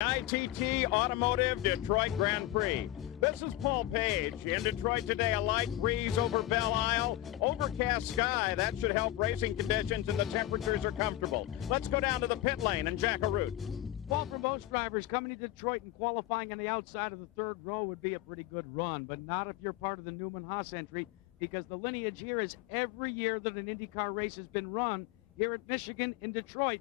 ITT Automotive Detroit Grand Prix. This is Paul Page. In Detroit today, a light breeze over Belle Isle. Overcast sky. That should help racing conditions, and the temperatures are comfortable. Let's go down to the pit lane and Jack a route. Well, for most drivers, coming to Detroit and qualifying on the outside of the third row would be a pretty good run, but not if you're part of the Newman-Haas entry, because the lineage here is every year that an IndyCar race has been run here at Michigan in Detroit,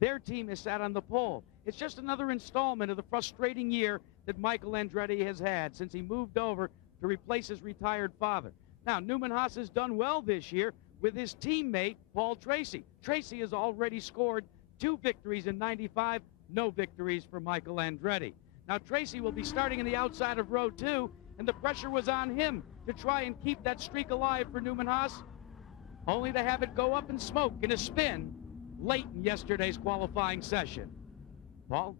their team has sat on the pole. It's just another installment of the frustrating year that Michael Andretti has had since he moved over to replace his retired father. Now, Newman-Haas has done well this year with his teammate, Paul Tracy. Tracy has already scored 2 victories in '95, no victories for Michael Andretti. Now, Tracy will be starting on the outside of row 2, and the pressure was on him to try and keep that streak alive for Newman-Haas, only to have it go up in smoke in a spin late in yesterday's qualifying session. Paul?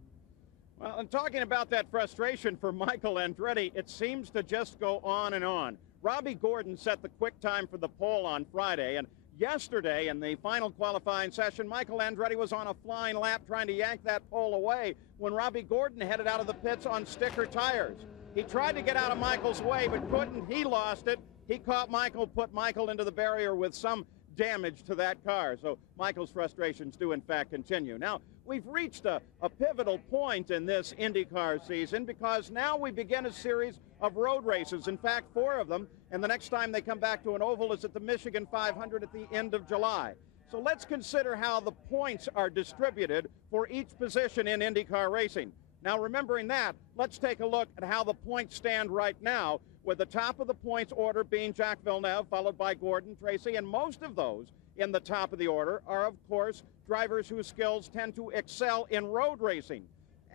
Well, and talking about that frustration for Michael Andretti, it seems to just go on and on. Robbie Gordon set the quick time for the pole on Friday, and yesterday in the final qualifying session, Michael Andretti was on a flying lap trying to yank that pole away when Robbie Gordon headed out of the pits on sticker tires. He tried to get out of Michael's way, but couldn't. He lost it. He caught Michael, put Michael into the barrier with some damage to that car. So Michael's frustrations do in fact continue. Now, we've reached a pivotal point in this IndyCar season because now we begin a series of road races. In fact, 4 of them, and the next time they come back to an oval is at the Michigan 500 at the end of July. So let's consider how the points are distributed for each position in IndyCar racing. Now, remembering that, let's take a look at how the points stand right now, with the top of the points order being Jacques Villeneuve, followed by Gordon, Tracy, and most of those in the top of the order are, of course, drivers whose skills tend to excel in road racing.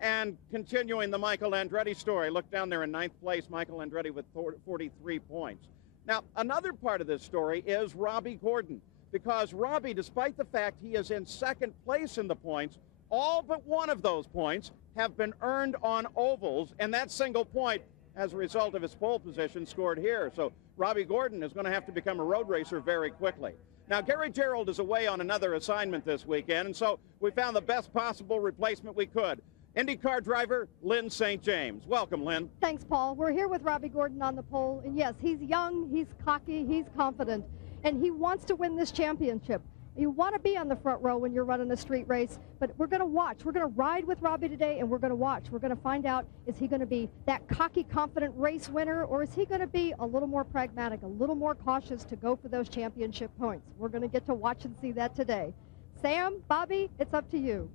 And continuing the Michael Andretti story, look down there in 9th place, Michael Andretti with 43 points. Now, another part of this story is Robbie Gordon, because Robbie, despite the fact he is in 2nd place in the points, all but one of those points have been earned on ovals, and that single point as a result of his pole position scored here. So Robbie Gordon is going to have to become a road racer very quickly. Now, Gary Gerald is away on another assignment this weekend, and so we found the best possible replacement we could. IndyCar driver Lynn St. James. Welcome, Lynn. Thanks, Paul. We're here with Robbie Gordon on the pole, and yes, he's young, he's cocky, he's confident, and he wants to win this championship. You want to be on the front row when you're running a street race, but we're going to watch. We're going to ride with Robbie today, and we're going to watch. We're going to find out, is he going to be that cocky, confident race winner, or is he going to be a little more pragmatic, a little more cautious to go for those championship points? We're going to get to watch and see that today. Sam, Bobby, it's up to you.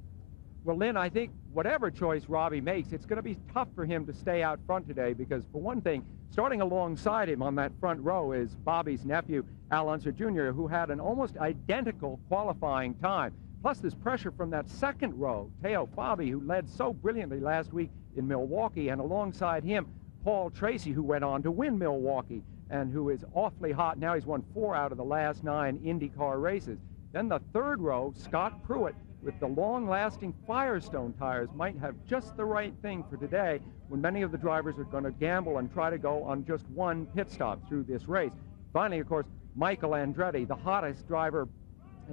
Well, Lynn, I think whatever choice Robbie makes, it's going to be tough for him to stay out front today because, for one thing, starting alongside him on that front row is Bobby's nephew, Al Unser Jr., who had an almost identical qualifying time. Plus, there's pressure from that second row, Teo Fabi, who led so brilliantly last week in Milwaukee, and alongside him, Paul Tracy, who went on to win Milwaukee and who is awfully hot. Now he's won 4 out of the last 9 IndyCar races. Then the third row, Scott Pruitt, with the long-lasting Firestone tires, might have just the right thing for today when many of the drivers are going to gamble and try to go on just one pit stop through this race. Finally, of course, Michael Andretti, the hottest driver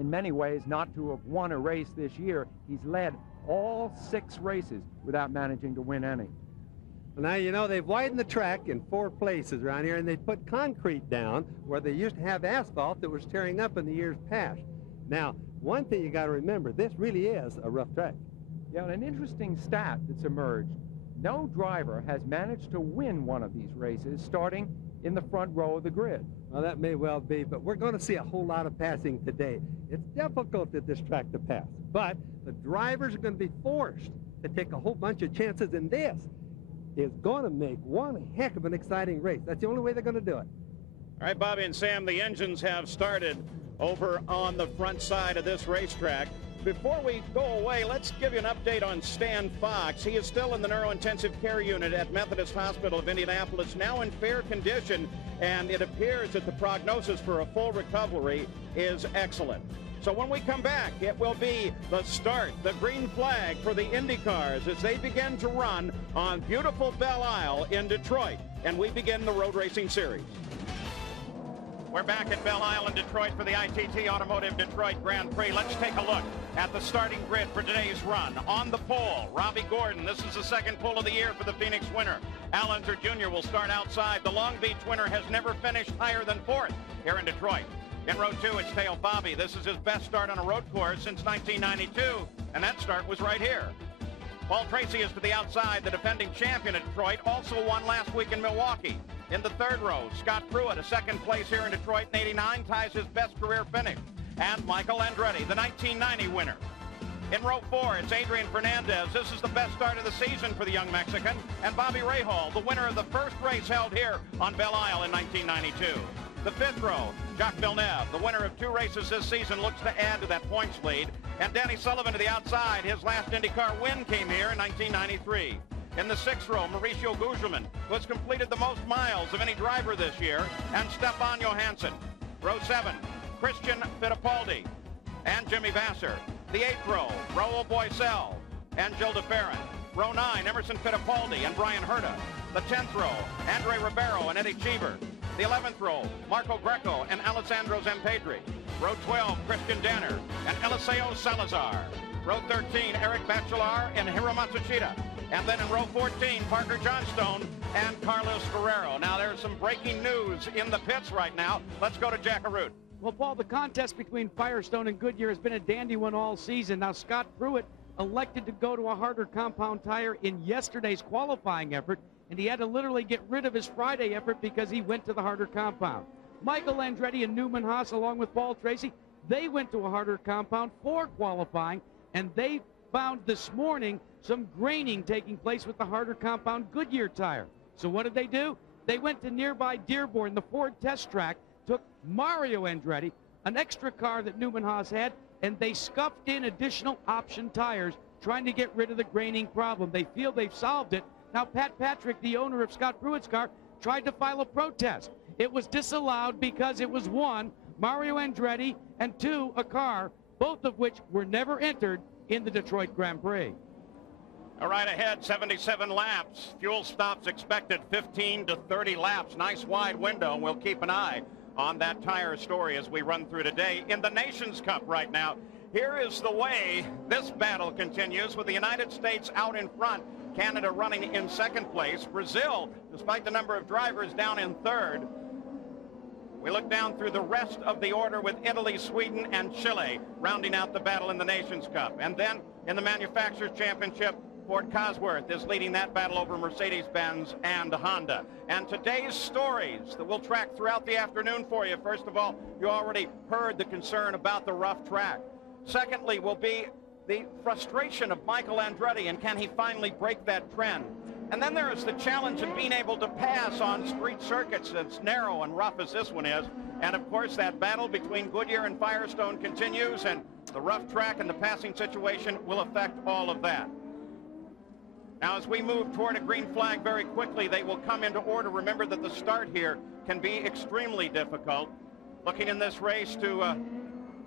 in many ways not to have won a race this year. He's led all 6 races without managing to win any. Well, now, you know, they've widened the track in 4 places around here, and they put concrete down where they used to have asphalt that was tearing up in the years past. Now, one thing you got to remember, this really is a rough track. Yeah, and an interesting stat that's emerged. No driver has managed to win one of these races starting in the front row of the grid. Well, that may well be, but we're going to see a whole lot of passing today. It's difficult at this track to pass, but the drivers are going to be forced to take a whole bunch of chances, and this is going to make one heck of an exciting race. That's the only way they're going to do it. All right, Bobby and Sam, the engines have started over on the front side of this racetrack. Before we go away, let's give you an update on Stan Fox. He is still in the neurointensive care unit at Methodist Hospital of Indianapolis, now in fair condition, and it appears that the prognosis for a full recovery is excellent. So when we come back, it will be the start, the green flag for the IndyCars as they begin to run on beautiful Belle Isle in Detroit, and we begin the road racing series. We're back at Belle Isle in Detroit for the ITT Automotive Detroit Grand Prix. Let's take a look at the starting grid for today's run. On the pole, Robbie Gordon. This is the second pole of the year for the Phoenix winner. Al Unser Jr. will start outside. The Long Beach winner has never finished higher than fourth here in Detroit. In row 2, it's Teo Fabi. This is his best start on a road course since 1992, and that start was right here. Paul Tracy is to the outside, the defending champion at Detroit, also won last week in Milwaukee. In the third row, Scott Pruitt, a second place here in Detroit in '89, ties his best career finish. And Michael Andretti, the 1990 winner. In row 4, it's Adrian Fernandez. This is the best start of the season for the young Mexican. And Bobby Rahal, the winner of the first race held here on Belle Isle in 1992. The fifth row, Jacques Villeneuve, the winner of 2 races this season, looks to add to that points lead. And Danny Sullivan to the outside. His last IndyCar win came here in 1993. In the 6th row, Mauricio Gugelmin, who has completed the most miles of any driver this year, and Stefan Johansson. Row 7, Christian Fittipaldi and Jimmy Vassar. The 8th row, Raul Boisel and Gil de Ferran. Row 9, Emerson Fittipaldi and Brian Herta. The 10th row, Andre Ribeiro and Eddie Cheever. The 11th row, Marco Greco and Alessandro Zampedri. Row 12, Christian Danner and Eliseo Salazar. Row 13, Eric Bachelard and Hiro Matsushita. And then in row 14, Parker Johnstone and Carlos Guerrero. Now there's some breaking news in the pits right now. Let's go to Jack Arute. Well, Paul, the contest between Firestone and Goodyear has been a dandy one all season. Now Scott Pruitt elected to go to a harder compound tire in yesterday's qualifying effort, and he had to literally get rid of his Friday effort because he went to the harder compound. Michael Andretti and Newman Haas, along with Paul Tracy, they went to a harder compound for qualifying, and they found this morning some graining taking place with the harder compound Goodyear tire. So what did they do? They went to nearby Dearborn, the Ford test track, took Mario Andretti, an extra car that Newman Haas had, and they scuffed in additional option tires, trying to get rid of the graining problem. They feel they've solved it. Now, Pat Patrick, the owner of Scott Pruitt's car, tried to file a protest. It was disallowed because it was 1, Mario Andretti, and 2, a car, both of which were never entered in the Detroit Grand Prix. All right, ahead, 77 laps. Fuel stops expected 15 to 30 laps. Nice wide window, and we'll keep an eye on that tire story as we run through today. In the Nations Cup right now, here is the way this battle continues with the United States out in front, Canada running in second place, Brazil, despite the number of drivers, down in third. We look down through the rest of the order with Italy, Sweden, and Chile rounding out the battle in the Nations Cup. And then in the Manufacturers' Championship, Ford Cosworth is leading that battle over Mercedes-Benz and Honda. And today's stories that we'll track throughout the afternoon for you. First of all, you already heard the concern about the rough track. Secondly, will be the frustration of Michael Andretti, and can he finally break that trend? And then there is the challenge of being able to pass on street circuits that's narrow and rough as this one is. And of course, that battle between Goodyear and Firestone continues, and the rough track and the passing situation will affect all of that. Now, as we move toward a green flag very quickly, they will come into order. Remember that the start here can be extremely difficult. Looking in this race to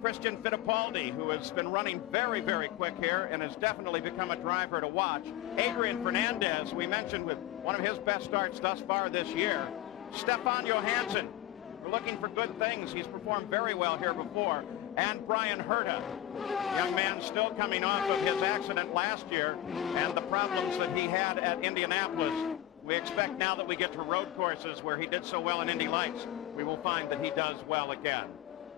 Christian Fittipaldi, who has been running very, very quick here and has definitely become a driver to watch. Adrian Fernandez, we mentioned, with one of his best starts thus far this year. Stefan Johansson, we're looking for good things. He's performed very well here before. And Brian Herta, young man still coming off of his accident last year and the problems that he had at Indianapolis. We expect now that we get to road courses where he did so well in Indy Lights, we will find that he does well again.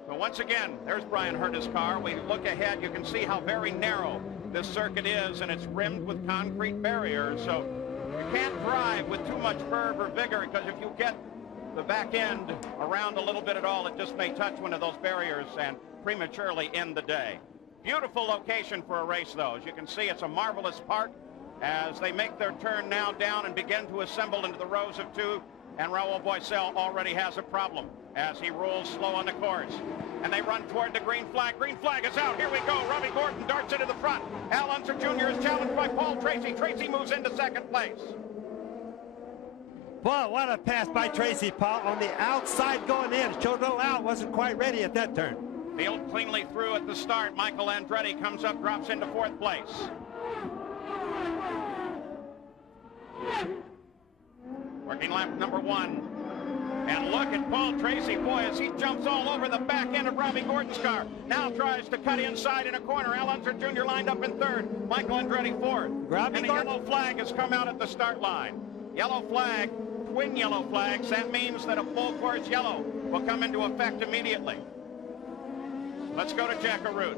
So once again, there's Brian Herta's car. We look ahead, you can see how very narrow this circuit is, and it's rimmed with concrete barriers. So you can't drive with too much verve or vigor, because if you get the back end around a little bit at all, it just may touch one of those barriers and prematurely end the day. Beautiful location for a race, though. As you can see, it's a marvelous park as they make their turn now down and begin to assemble into the rows of 2. And Raul Boisel already has a problem as he rolls slow on the course. And they run toward the green flag. Green flag is out. Here we go. Robbie Gordon darts into the front. Al Unser Jr. is challenged by Paul Tracy. Tracy moves into second place. Boy, what a pass by Tracy, Paul. On the outside going in. Showed a little out. Wasn't quite ready at that turn. Field cleanly through at the start. Michael Andretti comes up, drops into fourth place. Working lap number 1. And look at Paul Tracy, boy, as he jumps all over the back end of Robbie Gordon's car. Now tries to cut inside in a corner. Al Unser Jr. lined up in third. Michael Andretti fourth. And a yellow flag has come out at the start line. Yellow flag, twin yellow flags. That means that a full course yellow will come into effect immediately. Let's go to Jack Arute.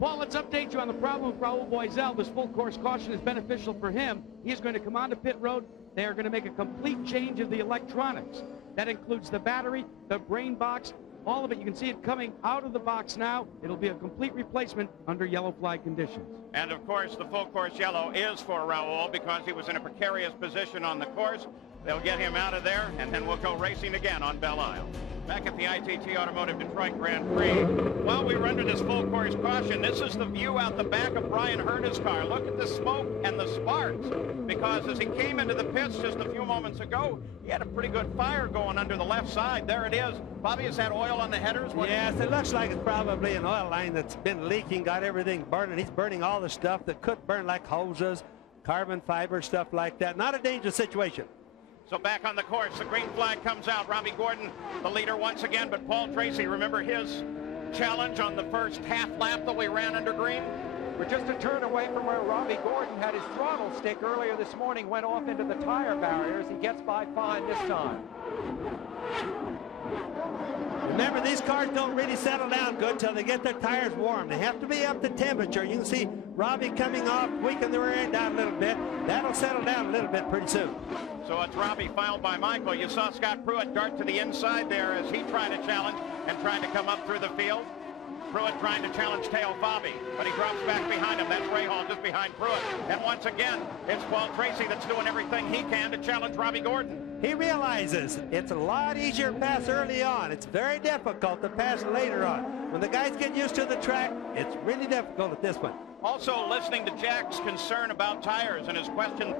Paul, let's update you on the problem with Raul Boisel. This full course caution is beneficial for him. He's going to come onto pit road. They are going to make a complete change of the electronics. That includes the battery, the brain box, all of it. You can see it coming out of the box now. It'll be a complete replacement under yellow flag conditions. And of course, the full course yellow is for Raul because he was in a precarious position on the course. They'll get him out of there, and then we'll go racing again on Belle Isle. Back at the ITT Automotive Detroit Grand Prix. While we run to this full course caution, this is the view out the back of Brian Herta's car. Look at the smoke and the sparks, because as he came into the pits just a few moments ago, he had a pretty good fire going under the left side. There it is. Bobby, is that oil on the headers? Yes, it looks like it's probably an oil line that's been leaking, got everything burning. He's burning all the stuff that could burn, like hoses, carbon fiber, stuff like that. Not a dangerous situation. So back on the course, the green flag comes out. Robbie Gordon, the leader once again, but Paul Tracy, remember his challenge on the first half lap that we ran under green? We're just a turn away from where Robbie Gordon had his throttle stick earlier this morning, went off into the tire barriers. He gets by fine this time. Remember, these cars don't really settle down good till they get their tires warm. They have to be up to temperature. You can see Robbie coming off, tweaking the rear end down a little bit. That'll settle down a little bit pretty soon. So it's Robbie fouled by Michael. You saw Scott Pruitt dart to the inside there as he tried to challenge and tried to come up through the field. Pruitt trying to challenge Teo Fabi, but he drops back behind him. That's Rahal just behind Pruitt. And once again, it's Paul Tracy that's doing everything he can to challenge Robbie Gordon. He realizes it's a lot easier to pass early on. It's very difficult to pass later on. When the guys get used to the track, it's really difficult at this one. Also listening to Jack's concern about tires and his question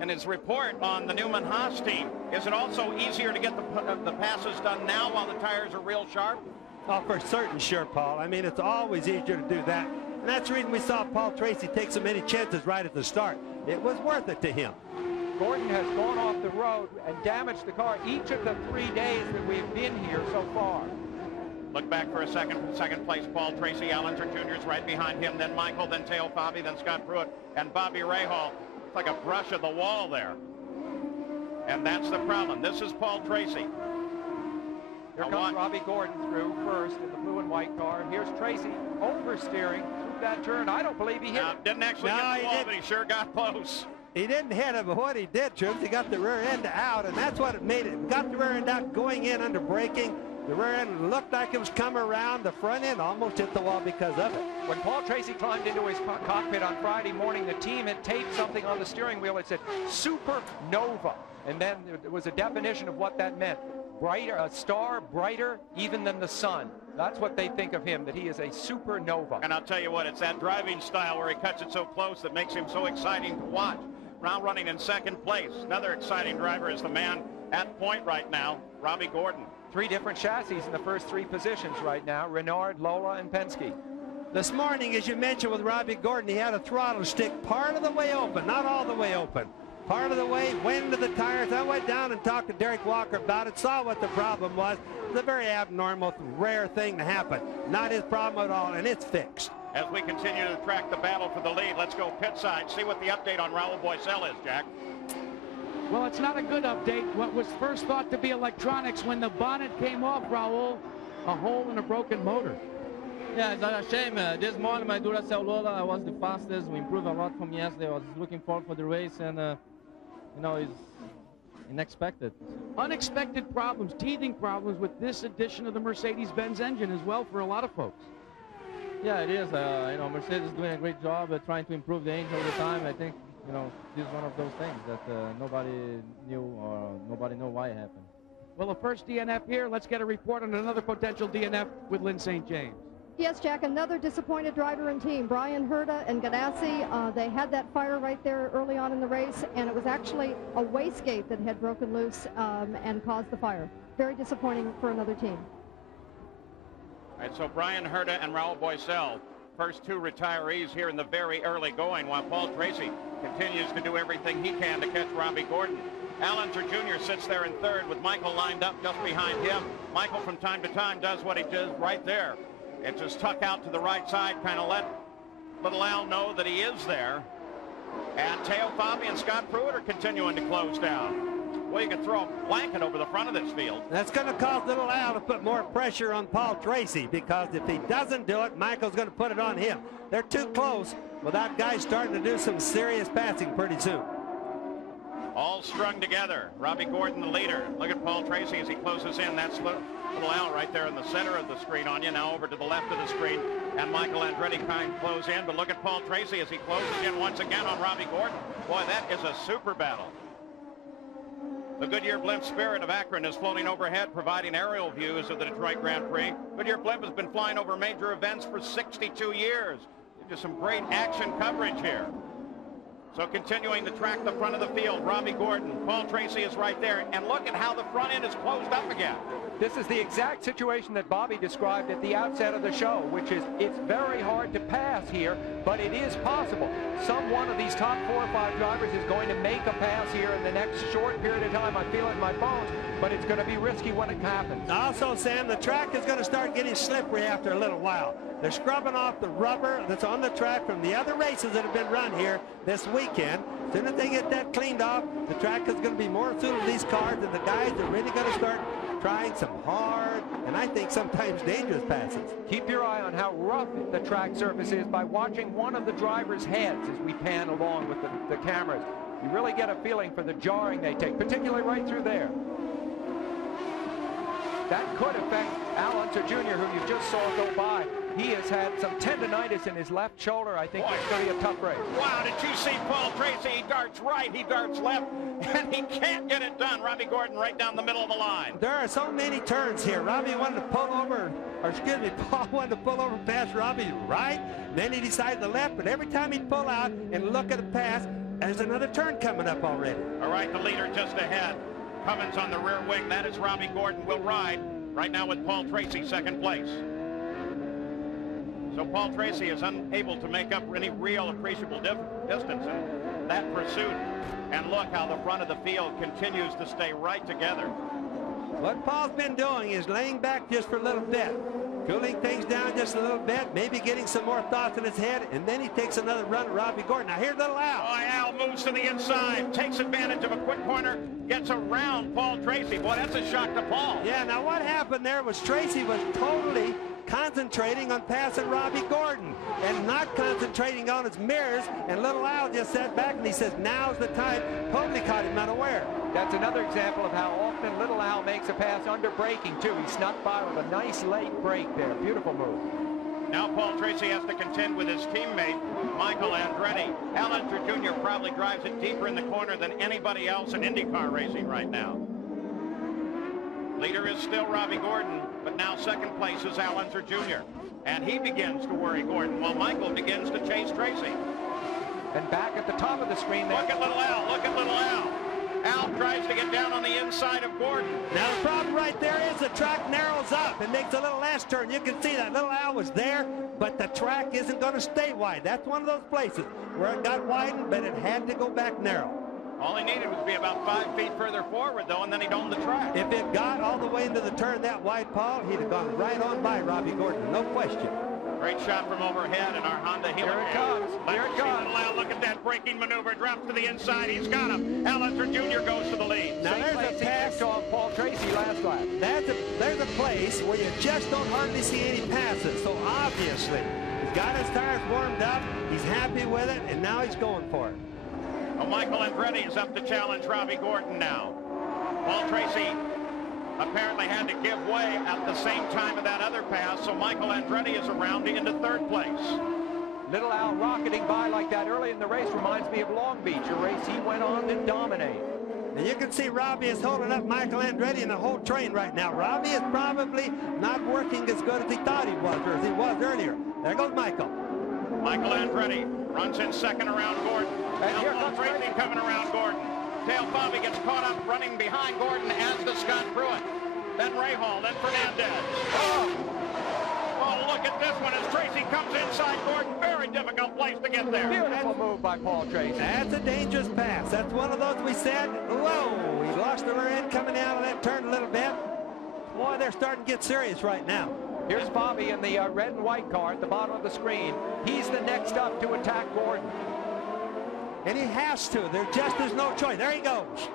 and his report on the Newman Haas team. Is it also easier to get the passes done now while the tires are real sharp? Oh, for certain, sure, Paul. I mean, it's always easier to do that. And that's the reason we saw Paul Tracy take so many chances right at the start. It was worth it to him. Gordon has gone off the road and damaged the car each of the 3 days that we've been here so far. Look back for a second place. Paul Tracy, Al Unser Jr. is right behind him, then Michael, then Teo Fabi, then Scott Pruitt, and Bobby Rahal. It's like a brush of the wall there. And that's the problem. This is Paul Tracy. Here comes Robbie Gordon through first in the blue and white car. Here's Tracy oversteering through that turn. I don't believe he hit it. Didn't actually get the wall, but he sure got close. He didn't hit it, but what he did, Troops, he got the rear end out, and that's what it made it. Got the rear end out going in under braking. The rear end looked like it was coming around. The front end almost hit the wall because of it. When Paul Tracy climbed into his cockpit on Friday morning, the team had taped something on the steering wheel. It said supernova, and then there was a definition of what that meant. Brighter, a star brighter even than the sun. That's what they think of him, that he is a supernova. And I'll tell you what, it's that driving style where he cuts it so close that makes him so exciting to watch. Now running in second place. Another exciting driver is the man at point right now, Robbie Gordon. 3 different chassis in the first 3 positions right now, Renard, Lola, and Penske. This morning, as you mentioned with Robbie Gordon, he had a throttle stick part of the way open, not all the way open. Part of the way, went into the tires. I went down and talked to Derek Walker about it, saw what the problem was. It's a very abnormal, rare thing to happen. Not his problem at all, and it's fixed. As we continue to track the battle for the lead, let's go pit side, see what the update on Raul Boisel is, Jack. Well, it's not a good update. What was first thought to be electronics, when the bonnet came off, Raul, a hole in a broken motor. Yeah, it's a shame. This morning, my Duracell Lola was the fastest. We improved a lot from yesterday. I was looking forward for the race, and you know, it's unexpected. Unexpected problems, teething problems with this edition of the Mercedes-Benz engine as well for a lot of folks. Yeah, it is. You know, Mercedes is doing a great job trying to improve the engine all the time. I think, you know, this is one of those things that nobody knew or nobody know why it happened. Well, the first DNF here. Let's get a report on another potential DNF with Lynn St. James. Yes, Jack, another disappointed driver and team. Brian Herta and Ganassi, they had that fire right there early on in the race, and it was actually a wastegate that had broken loose and caused the fire. Very disappointing for another team. All right, so Brian Herta and Raul Boisel First two retirees here in the very early going, while Paul Tracy continues to do everything he can to catch Robbie Gordon. Al Unser Jr. sits there in third with Michael lined up just behind him. Michael from time to time does what he does right there. It's just tuck out to the right side, kind of let little Al know that he is there. And Teo Fabi and Scott Pruitt are continuing to close down. Well, you can throw a blanket over the front of this field. That's going to cause little Al to put more pressure on Paul Tracy, because if he doesn't do it, Michael's going to put it on him. They're too close without guys starting to do some serious passing pretty soon. All strung together. Robbie Gordon, the leader. Look at Paul Tracy as he closes in. That's little Al right there in the center of the screen on you. Now over to the left of the screen. And Michael Andretti kind of close in. But look at Paul Tracy as he closes in once again on Robbie Gordon. Boy, that is a super battle. The Goodyear Blimp Spirit of Akron is floating overhead, providing aerial views of the Detroit Grand Prix. Goodyear Blimp has been flying over major events for 62 years. Just some great action coverage here. So continuing to track the front of the field, Robbie Gordon. Paul Tracy is right there. And look at how the front end is closed up again. This is the exact situation that Bobby described at the outset of the show, which is it's very hard to pass here, but it is possible. Some one of these top 4 or 5 drivers is going to make a pass here in the next short period of time. I feel it in my bones, but it's going to be risky when it happens. Also, Sam, the track is going to start getting slippery after a little while. They're scrubbing off the rubber that's on the track from the other races that have been run here this weekend. As soon as they get that cleaned off, the track is going to be more suited to these cars, and the guys are really going to start trying some hard and I think sometimes dangerous passes. Keep your eye on how rough the track surface is by watching one of the drivers' heads as we pan along with the cameras. You really get a feeling for the jarring they take, particularly right through there. That could affect Al Unser Jr., who you just saw go by. He has had some tendonitis in his left shoulder. I think it's going to be a tough race. Wow, did you see Paul Tracy? He darts right, he darts left, and he can't get it done. Robbie Gordon right down the middle of the line. There are so many turns here. Robbie wanted to pull over, or excuse me, Paul wanted to pull over past Robbie right, then he decided to left, but every time he'd pull out and look at the pass, there's another turn coming up already. All right, the leader just ahead. Cummins on the rear wing. That is Robbie Gordon. Will ride right now with Paul Tracy second place. So Paul Tracy is unable to make up any real appreciable distance in that pursuit. And look how the front of the field continues to stay right together. What Paul's been doing is laying back just for a little bit, cooling things down just a little bit, maybe getting some more thoughts in his head, and then he takes another run at Robbie Gordon. Now here's little Al. Oh, Al moves to the inside, takes advantage of a quick corner, gets around Paul Tracy. Boy, that's a shock to Paul. Yeah, now what happened there was Tracy was totally concentrating on passing Robbie Gordon and not concentrating on his mirrors, and little Al just sat back and he says, now's the time. Totally caught him unaware. That's another example of how often little Al makes a pass under braking too. He snuck by with a nice late break there. Beautiful move. Now Paul Tracy has to contend with his teammate, Michael Andretti. Al Unser Jr. probably drives it deeper in the corner than anybody else in IndyCar racing right now. Leader is still Robbie Gordon, but now second place is Al Unser Jr. And he begins to worry Gordon while Michael begins to chase Tracy. And back at the top of the screen there. Look at little Al, look at little Al. Al tries to get down on the inside of Gordon. Now the problem right there is the track narrows up and makes a little less turn. You can see that little Al was there, but the track isn't going to stay wide. That's one of those places where it got widened, but it had to go back narrow. All he needed was to be about 5 feet further forward, though, and then he'd own the track. If it got all the way into the turn that wide, Paul, he'd have gone right on by Robbie Gordon, no question. Great shot from overhead in our Honda Helium. Here it comes. Here it comes. Look at that braking maneuver. Drops to the inside. He's got him. Al Unser Jr. goes to the lead. Now there's a pass on Paul Tracy last lap. There's a place where you just don't hardly see any passes. So obviously, he's got his tires warmed up. He's happy with it, and now he's going for it. Well, Michael Andretti is up to challenge Robbie Gordon now. Paul Tracy apparently had to give way at the same time of that other pass, so Michael Andretti is around into third place. Little Al rocketing by like that early in the race reminds me of Long Beach, a race he went on to dominate. And you can see Robbie is holding up Michael Andretti and the whole train right now. Robbie is probably not working as good as he thought he was, or as he was earlier. There goes Michael. Michael Andretti runs in second around Gordon. And here Paul comes Tracy coming around Gordon. Dale Fabi gets caught up running behind Gordon, as does Scott Pruitt. Then Rahal, then Fernandez. Oh, Oh, look at this one as Tracy comes inside Gordon. Very difficult place to get there. Beautiful move by Paul Tracy. That's a dangerous pass. That's one of those we said, whoa, he lost the rear end coming out of that turn a little bit. Boy, they're starting to get serious right now. Here's Bobby in the red and white car at the bottom of the screen. He's the next up to attack Gordon. And he has to. There just is no choice. There he goes.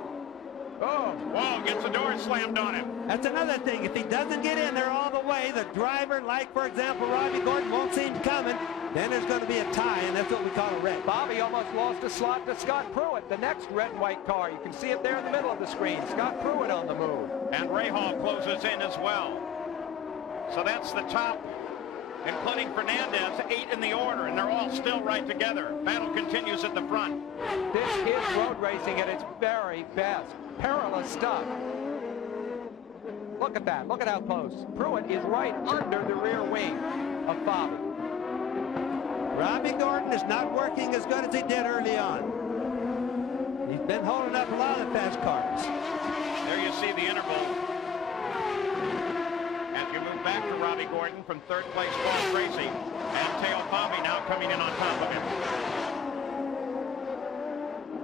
Oh, whoa, gets the door slammed on him. That's another thing. If he doesn't get in there all the way, the driver, like, for example, Robbie Gordon, won't see him coming, then there's going to be a tie, and that's what we call a wreck. Bobby almost lost a slot to Scott Pruitt, the next red and white car. You can see it there in the middle of the screen. Scott Pruitt on the move. And Rahal closes in as well. So that's the top, including Fernandez, 8 in the order, and they're all still right together. Battle continues at the front. This is road racing at its very best. Perilous stuff. Look at that. Look at how close. Pruitt is right under the rear wing of Bobby. Robbie Gordon is not working as good as he did early on. He's been holding up a lot of the fast cars. There you see the interval. As you move back to Robbie Gordon from third place, Paul Tracy, and Teo Bobby now coming in on top of him.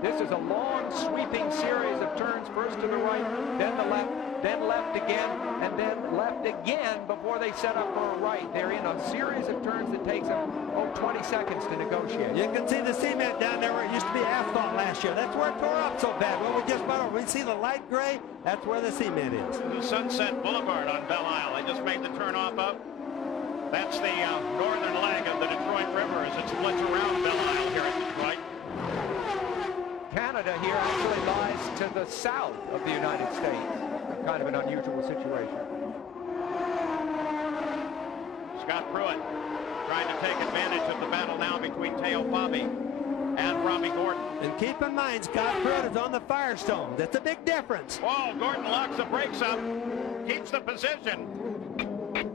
This is a long, sweeping series of turns, first to the right, then the left, then left again, and then left again before they set up for a right. They're in a series of turns that takes them, 20 seconds to negotiate. You can see the cement down there where it used to be asphalt last year. That's where it tore up so bad. When we just went over, we see the light gray, that's where the cement is. The Sunset Boulevard on Belle Isle. They just made the turn off of. That's the northern leg of the Detroit River as it splits around Belle Isle here in Detroit. Canada here actually lies to the south of the United States. Kind of an unusual situation. Scott Pruitt trying to take advantage of the battle now between Teo Bobby and Robbie Gordon. And keep in mind, Scott Pruitt is on the Firestone. That's a big difference. Whoa, Gordon locks the brakes up, keeps the position.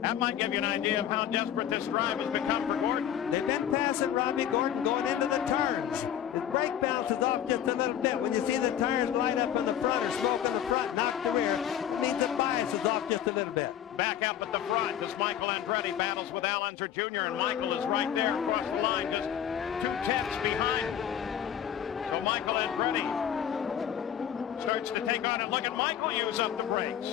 That might give you an idea of how desperate this drive has become for Gordon. They've been passing Robbie Gordon going into the turns. His brake bounces off just a little bit. When you see the tires light up in the front or smoke in the front, knock the rear, it means the bias is off just a little bit. Back up at the front as Michael Andretti battles with Al Unser Jr., and Michael is right there across the line, just 2/10 behind. So Michael Andretti starts to take on, and look at Michael use up the brakes.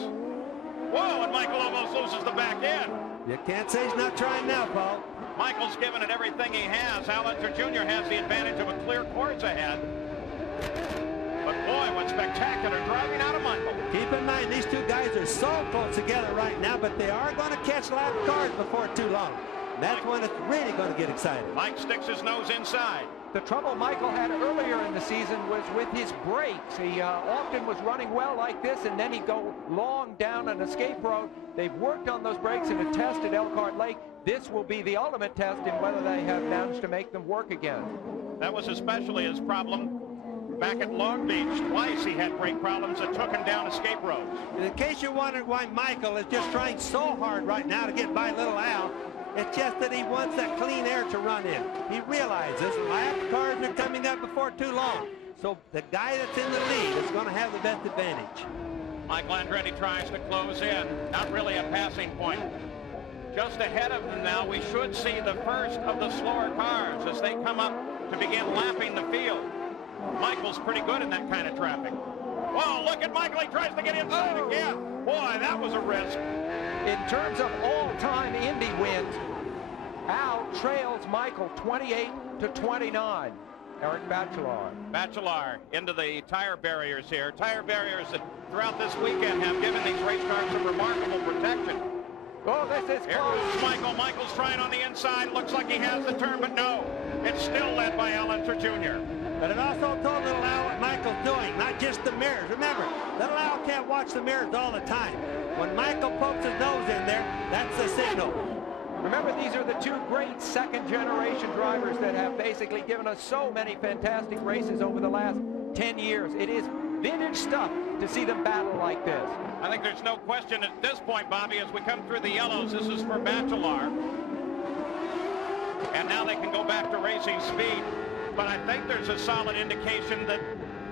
Whoa, and Michael almost loses the back end. You can't say he's not trying now, Paul. Michael's given it everything he has. Al Unser Jr. has the advantage of a clear course ahead. But boy, what spectacular driving out of Michael. Keep in mind, these two guys are so close together right now, but they are going to catch lap cars before too long. That's when it's really going to get exciting. Mike sticks his nose inside. The trouble Michael had earlier in the season was with his brakes. He often was running well like this, and then he'd go long down an escape road. They've worked on those brakes in a test at Elkhart Lake. This will be the ultimate test in whether they have managed to make them work again. That was especially his problem back at Long Beach. Twice he had brake problems that took him down escape roads. And in case you're wondering why Michael is just trying so hard right now to get by little Al, it's just that he wants that clean air to run in. He realizes lap cars are coming up before too long. So the guy that's in the lead is going to have the best advantage. Michael Andretti tries to close in. Not really a passing point. Just ahead of him now, we should see the first of the slower cars as they come up to begin lapping the field. Michael's pretty good in that kind of traffic. Whoa, look at Michael. He tries to get inside again. Boy, that was a risk. In terms of all-time Indy wins, Al trails Michael 28-29. Eric Bachelard. Bachelard into the tire barriers here. Tire barriers that throughout this weekend have given these race cars some remarkable protection. Oh, this is Here close. is Michael. Michael's trying on the inside. Looks like he has the turn, but no. It's still led by Al Unser Jr. But it also told little Al what Michael's doing, not just the mirrors. Remember, little Al can't watch the mirrors all the time. When Michael pokes his nose in there, that's the signal. Remember, these are the two great second-generation drivers that have basically given us so many fantastic races over the last 10 years. It is vintage stuff to see them battle like this. I think there's no question at this point, Bobby, as we come through the yellows, this is for Bachelard. And now they can go back to racing speed. But I think there's a solid indication that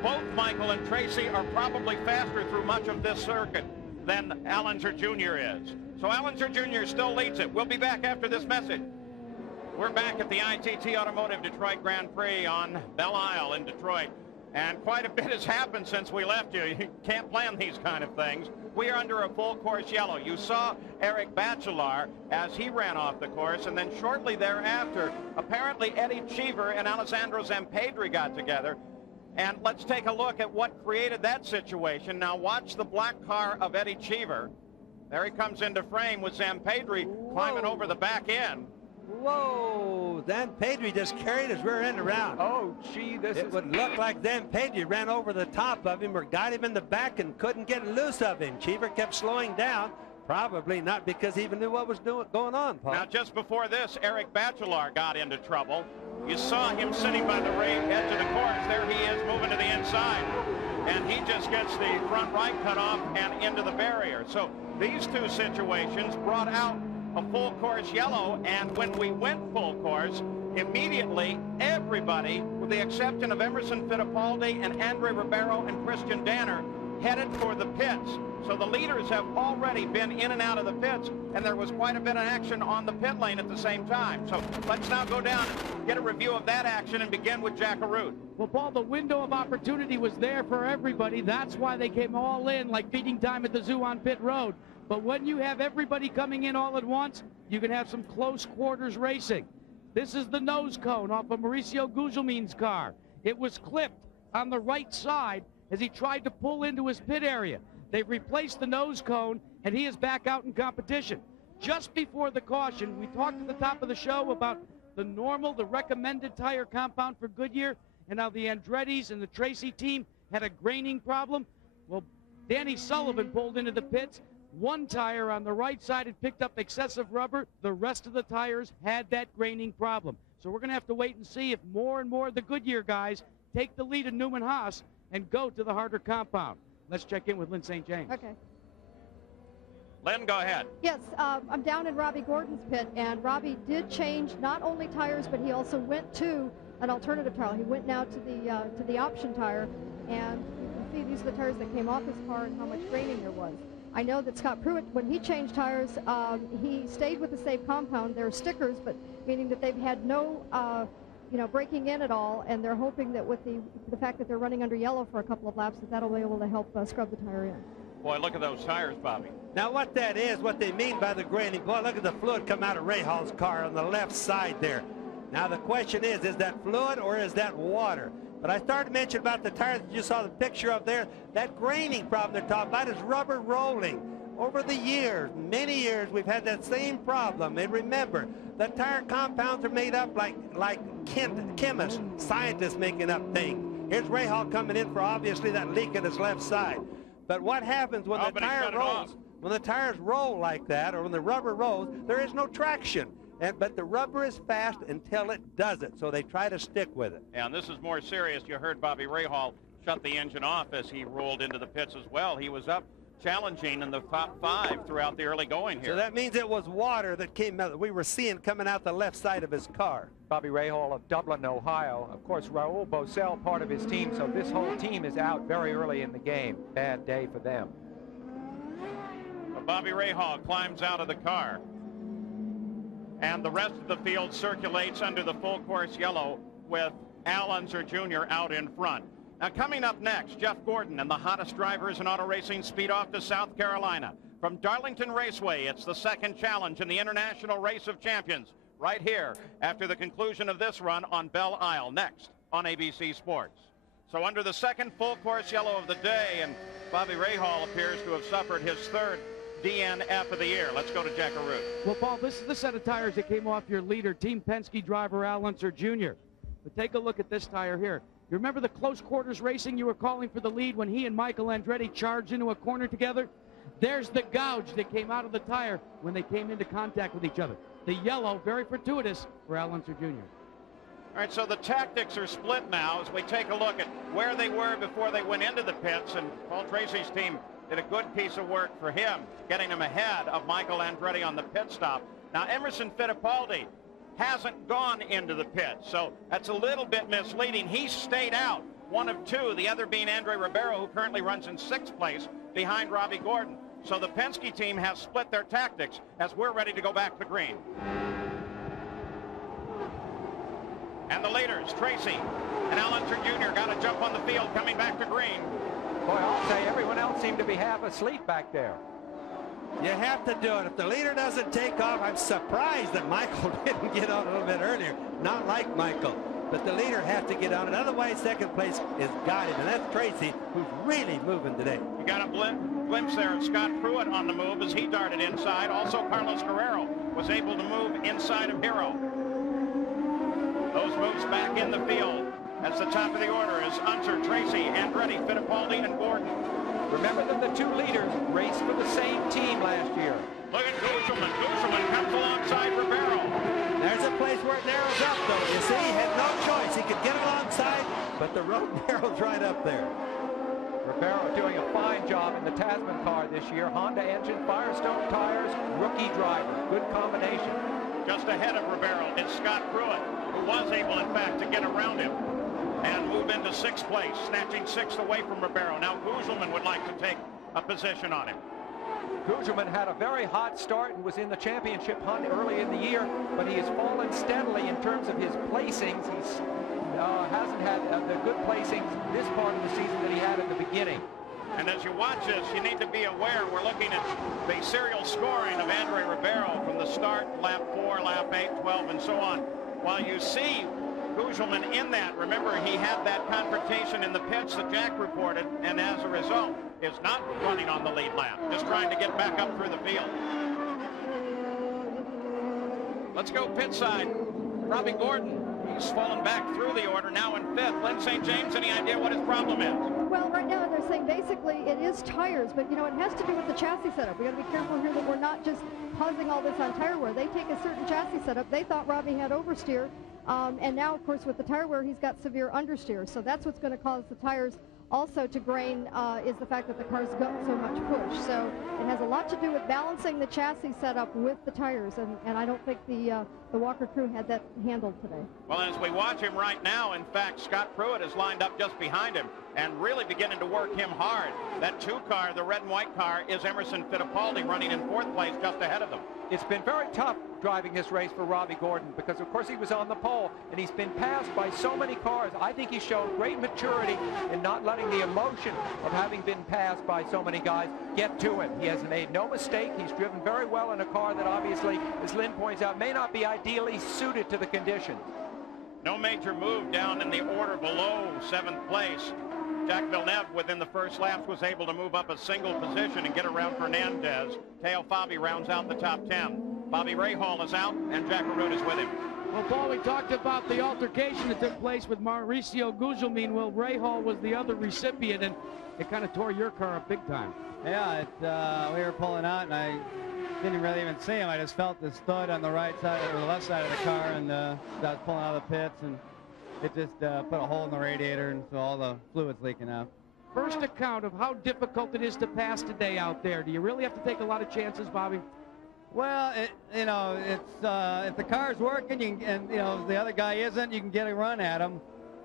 both Michael and Tracy are probably faster through much of this circuit than Al Unser Jr. is. So Alonso Jr. still leads it. We'll be back after this message. We're back at the ITT Automotive Detroit Grand Prix on Belle Isle in Detroit. And quite a bit has happened since we left you. You can't plan these kind of things. We are under a full course yellow. You saw Eric Bachelard as he ran off the course, and then shortly thereafter, apparently Eddie Cheever and Alessandro Zampedri got together. And let's take a look at what created that situation. Now watch the black car of Eddie Cheever. There he comes into frame with Zampedri climbing over the back end. Whoa, Zampedri just carried his rear end around. Oh, gee, It would look like Zampedri ran over the top of him or got him in the back and couldn't get loose of him. Cheever kept slowing down, probably not because he even knew what was going on, Paul. Now, just before this, Eric Bachelard got into trouble. You saw him sitting by the edge of the course. There he is moving to the inside. And he just gets the front right cut off and into the barrier. So these two situations brought out a full course yellow, and when we went full course, immediately everybody, with the exception of Emerson Fittipaldi and Andre Ribeiro and Christian Danner, headed for the pits. So the leaders have already been in and out of the pits, and there was quite a bit of action on the pit lane at the same time. So let's now go down and get a review of that action and begin with Jack Arute. Well, Paul, the window of opportunity was there for everybody. That's why they came all in like feeding time at the zoo on pit road. But when you have everybody coming in all at once, you can have some close quarters racing. This is the nose cone off of Mauricio Gugelmin's car. It was clipped on the right side as he tried to pull into his pit area. They've replaced the nose cone, and he is back out in competition. Just before the caution, we talked at the top of the show about the recommended tire compound for Goodyear, and how the Andretti's and the Tracy team had a graining problem. Well, Danny Sullivan pulled into the pits. One tire on the right side had picked up excessive rubber. The rest of the tires had that graining problem. So we're going to have to wait and see if more and more of the Goodyear guys take the lead in Newman Haas and go to the harder compound. Let's check in with Lynn St. James. Okay. Lynn, go ahead. Yes, I'm down in Robbie Gordon's pit, and Robbie did change not only tires, but he also went to an alternative tire. He went now to the option tire, and you can see these are the tires that came off his car and how much graining there was. I know that Scott Pruitt, when he changed tires, he stayed with the same compound. They're stickers, but meaning that they've had no, breaking in at all, and they're hoping that with the fact that they're running under yellow for a couple of laps, that'll be able to help scrub the tire in. Boy, look at those tires, Bobby. Now what that is, what they mean by the graining, boy, look at the fluid come out of Ray Hall's car on the left side there. Now the question is that fluid or is that water? But I started to mention about the tires that you saw the picture of there. That graining problem they're talking about is rubber rolling. Over the years, many years, we've had that same problem. And remember, the tire compounds are made up like chemists, scientists making up things. Here's Ray Hall coming in for obviously that leak in his left side. But what happens when the tire rolls? When the tires roll like that, or when the rubber rolls, there is no traction. But the rubber is fast until it doesn't, so they try to stick with it. Yeah, and this is more serious. You heard Bobby Rahal shut the engine off as he rolled into the pits as well. He was up challenging in the top 5 throughout the early going here. So that means it was water that came out, we were seeing coming out the left side of his car. Bobby Rahal of Dublin, Ohio. Of course, Raul Bosell, part of his team, so this whole team is out very early in the game. Bad day for them. Bobby Rahal climbs out of the car, and the rest of the field circulates under the full course yellow with Al Unser Jr. out in front. Now coming up next, Jeff Gordon and the hottest drivers in auto racing speed off to South Carolina. From Darlington Raceway, it's the second challenge in the International Race of Champions, right here after the conclusion of this run on Belle Isle, next on ABC Sports. So under the second full course yellow of the day, and Bobby Rahal appears to have suffered his third DNF of the year. Let's go to Jack Arute. Well, Paul, this is the set of tires that came off your leader, Team Penske driver Al Unser Jr. But take a look at this tire here. You remember the close quarters racing you were calling for the lead when he and Michael Andretti charged into a corner together? There's the gouge that came out of the tire when they came into contact with each other. The yellow, very fortuitous for Al Unser Jr. All right, so the tactics are split now as we take a look at where they were before they went into the pits, and Paul Tracy's team did a good piece of work for him, getting him ahead of Michael Andretti on the pit stop. Now, Emerson Fittipaldi hasn't gone into the pit, so that's a little bit misleading. He stayed out, one of two, the other being Andre Ribeiro, who currently runs in 6th place behind Robbie Gordon. So the Penske team has split their tactics as we're ready to go back to green. And the leaders, Tracy and Al Unser Jr. got to jump on the field coming back to green. Boy, I'll say everyone else seemed to be half asleep back there. You have to do it. If the leader doesn't take off, I'm surprised that Michael didn't get on a little bit earlier. Not like Michael. But the leader has to get on it. Otherwise, second place is got him. And that's Tracy, who's really moving today. You got a glimpse there of Scott Pruitt on the move as he darted inside. Also, Carlos Guerrero was able to move inside of Hero. Those moves back in the field as the top of the order is Unser, Tracy, Andretti, Fittipaldi, and Gordon. Remember that the two leaders raced for the same team last year. Look at Gugelman. Gugelman comes alongside Ribeiro. There's a place where it narrows up, though. You see, he had no choice. He could get alongside, but the road narrows right up there. Ribeiro doing a fine job in the Tasman car this year. Honda engine, Firestone tires, rookie driver. Good combination. Just ahead of Ribeiro is Scott Pruitt, who was able, in fact, to get around him and move into sixth place, snatching sixth away from Ribeiro. Now Gugelman would like to take a position on him. Gugelman had a very hot start and was in the championship hunt early in the year, but he has fallen steadily in terms of his placings. He's hasn't had the good placings this part of the season that he had at the beginning. And as you watch this, you need to be aware we're looking at the serial scoring of Andre Ribeiro from the start, lap 4, lap 8, 12, and so on. While you see Gugelman in that, remember he had that confrontation in the pits that Jack reported, and as a result is not running on the lead lap, just trying to get back up through the field. Let's go pit side. Robbie Gordon, he's fallen back through the order, now in fifth. Lynn St. James, any idea what his problem is? Well, right now they're saying basically it is tires, but you know, it has to do with the chassis setup. We got to be careful here that we're not just pausing all this on tire wear. They take a certain chassis setup. They thought Robbie had oversteer, and now, of course, with the tire wear, he's got severe understeer. So that's what's going to cause the tires also to grain, is the fact that the car's got so much push. So it has a lot to do with balancing the chassis setup with the tires, and I don't think the Walker crew had that handled today. Well, as we watch him right now, in fact, Scott Pruitt is lined up just behind him and really beginning to work him hard. That 2 car, the red and white car, is Emerson Fittipaldi running in 4th place just ahead of them. It's been very tough driving this race for Robbie Gordon because, of course, he was on the pole and he's been passed by so many cars. I think he's shown great maturity in not letting the emotion of having been passed by so many guys get to him. He has made no mistake. He's driven very well in a car that obviously, as Lynn points out, may not be ideally suited to the conditions. No major move down in the order below 7th place. Jack Villeneuve, within the first laps, was able to move up a single position and get around Fernandez. Teo Fabi rounds out the top 10. Bobby Rahal is out, and Jack Arute is with him. Well, Paul, we talked about the altercation that took place with Mauricio Gugelmin. Well, Rahal was the other recipient, and it kind of tore your car up big time. Yeah, we were pulling out, and I didn't really even see him. I just felt the stud on the right side or the left side of the car, and I was pulling out of the pits, and it just put a hole in the radiator, and so all the fluid's leaking out. First account of how difficult it is to pass today out there. Do you really have to take a lot of chances, Bobby? Well, you know, it's if the car's working, and you know the other guy isn't, you can get a run at him.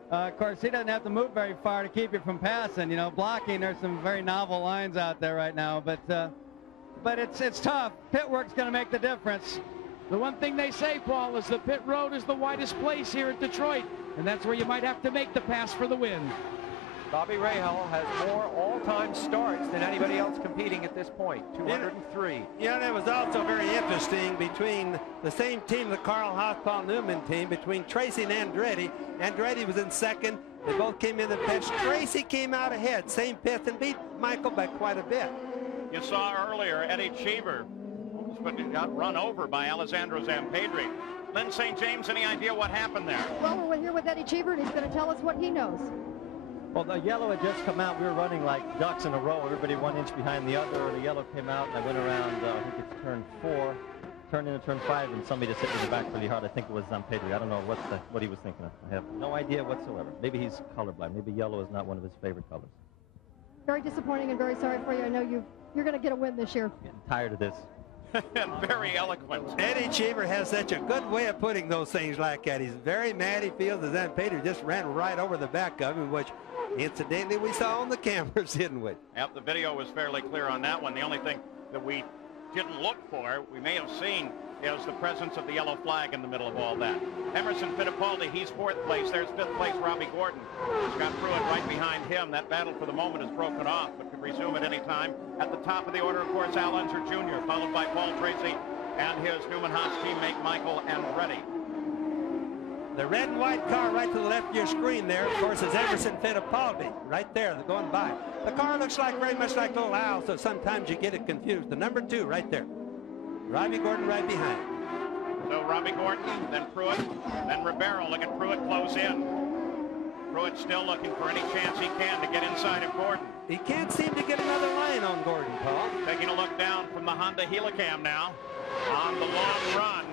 Of course, he doesn't have to move very far to keep you from passing. You know, blocking. There's some very novel lines out there right now, but it's tough. Pit work's going to make the difference. The one thing they say, Paul, is the pit road is the widest place here at Detroit, and that's where you might have to make the pass for the win. Bobby Rahal has more all-time starts than anybody else competing at this point, 203. Yeah, that was also very interesting between the same team, the Carl Haas-Paul Newman team, between Tracy and Andretti. Andretti was in second. They both came in the pits. Tracy came out ahead, same pits, and beat Michael by quite a bit. You saw earlier Eddie Cheever got run over by Alessandro Zampedri. Lynn St. James, any idea what happened there? Well, we're here with Eddie Cheever, and he's going to tell us what he knows. Well, the yellow had just come out. We were running like ducks in a row. Everybody 1 inch behind the other. The yellow came out, and I went around, I think it's turn 4, turned into turn 5, and somebody just hit me in the back pretty hard. I think it was Zampedri. I don't know what he was thinking of. I have no idea whatsoever. Maybe he's colorblind. Maybe yellow is not one of his favorite colors. Very disappointing and very sorry for you. I know you're going to get a win this year. Getting tired of this. Very eloquent. Eddie Cheever has such a good way of putting those things like that. He's very mad. He feels that Zampedri just ran right over the back of him, which Incidentally, we saw on the cameras, didn't we? Yep, the video was fairly clear on that one. The only thing that we didn't look for, we may have seen, is the presence of the yellow flag in the middle of all that. Emerson Fittipaldi, he's 4th place. There's 5th place Robbie Gordon. Scott Pruitt right behind him. That battle for the moment is broken off, but could resume at any time. At the top of the order, of course, Al Unser Jr., followed by Paul Tracy and his Newman Haas teammate Michael Andretti. The red and white car right to the left of your screen there, of course, is Emerson Fittipaldi right there. They're going by. The car looks like very much like little Al, so sometimes you get it confused. The number 2 right there. Robbie Gordon right behind. So Robbie Gordon, then Pruitt, then Ribeiro. Look at Pruitt close in. Pruitt still looking for any chance he can to get inside of Gordon. He can't seem to get another line on Gordon, Paul. Taking a look down from the Honda Helicam now on the long run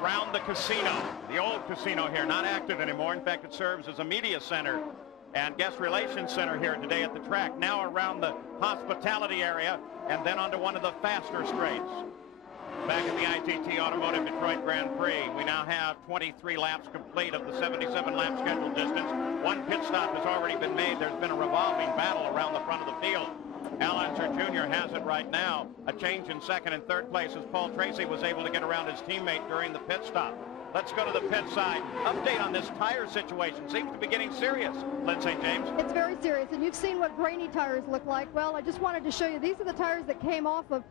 around the casino. The old casino here, not active anymore. In fact, it serves as a media center and guest relations center here today at the track. Now around the hospitality area and then onto one of the faster straights. Back at the ITT Automotive Detroit Grand Prix, we now have 23 laps complete of the 77 lap scheduled distance. One pit stop has already been made. There's been a revolving battle around the front of the field. Al Unser Jr. has it right now. A change in 2nd and 3rd place as Paul Tracy was able to get around his teammate during the pit stop. Let's go to the pit side. Update on this tire situation. Seems to be getting serious. Lindsay James. It's very serious, and you've seen what grainy tires look like. Well, I just wanted to show you, these are the tires that came off of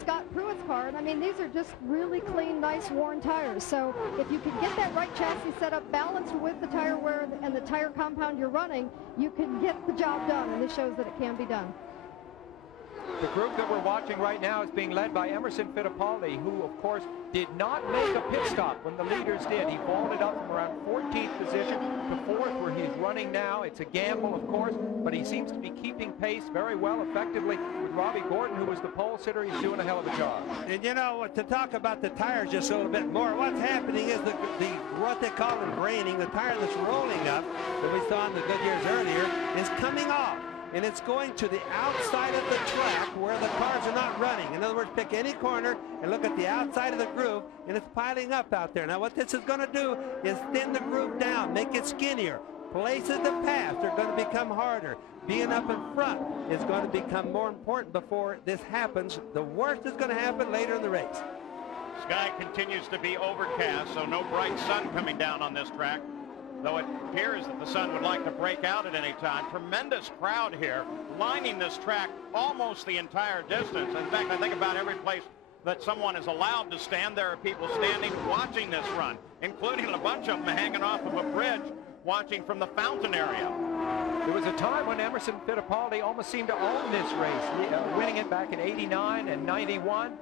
Scott Pruitt's car, and I mean, these are just really clean, nice, worn tires. So if you can get that right chassis set up, balanced with the tire wear and the tire compound you're running, you can get the job done, and this shows that it can be done. The group that we're watching right now is being led by Emerson Fittipaldi, who, of course, did not make a pit stop when the leaders did. He vaulted up from around 14th position to 4th, where he's running now. It's a gamble, of course, but he seems to be keeping pace very well, effectively, with Robbie Gordon, who was the pole sitter. He's doing a hell of a job. And, you know, to talk about the tires just a little bit more, what's happening is what they call the graining, the tire that's rolling up that we saw in the Goodyears earlier, is coming off. And it's going to the outside of the track where the cars are not running. In other words, pick any corner and look at the outside of the groove, and it's piling up out there. Now, what this is going to do is thin the groove down, make it skinnier. Places to pass are going to become harder. Being up in front is going to become more important before this happens. The worst is going to happen later in the race. Sky continues to be overcast, so no bright sun coming down on this track, though it appears that the sun would like to break out at any time. Tremendous crowd here lining this track almost the entire distance. In fact, I think about every place that someone is allowed to stand, there are people standing watching this run, including a bunch of them hanging off of a bridge watching from the fountain area. There was a time when Emerson Fittipaldi almost seemed to own this race, winning it back in '89 and '91.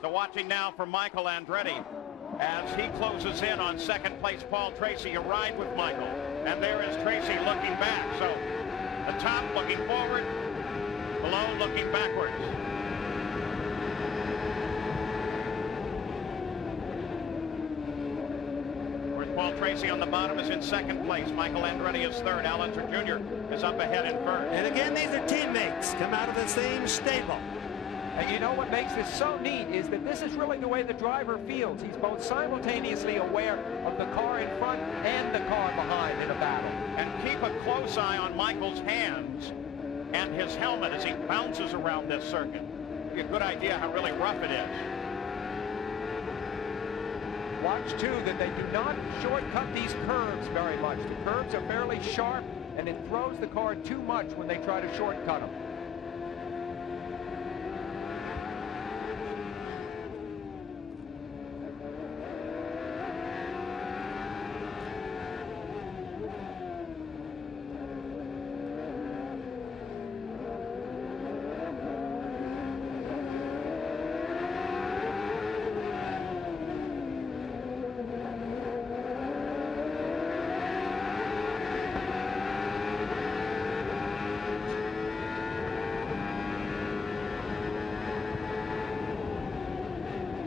So watching now for Michael Andretti as he closes in on 2nd place Paul Tracy, a ride with Michael. And there is Tracy looking back. So the top looking forward, below looking backwards. Whereas Paul Tracy on the bottom is in 2nd place. Michael Andretti is 3rd. Al Unser Jr. is up ahead in 1st. And again, these are teammates, come out of the same stable. And you know what makes this so neat is that this is really the way the driver feels. He's both simultaneously aware of the car in front and the car behind in a battle. And keep a close eye on Michael's hands and his helmet as he bounces around this circuit. Give you a good idea how really rough it is. Watch, too, that they do not shortcut these curves very much. The curves are fairly sharp, and it throws the car too much when they try to shortcut them.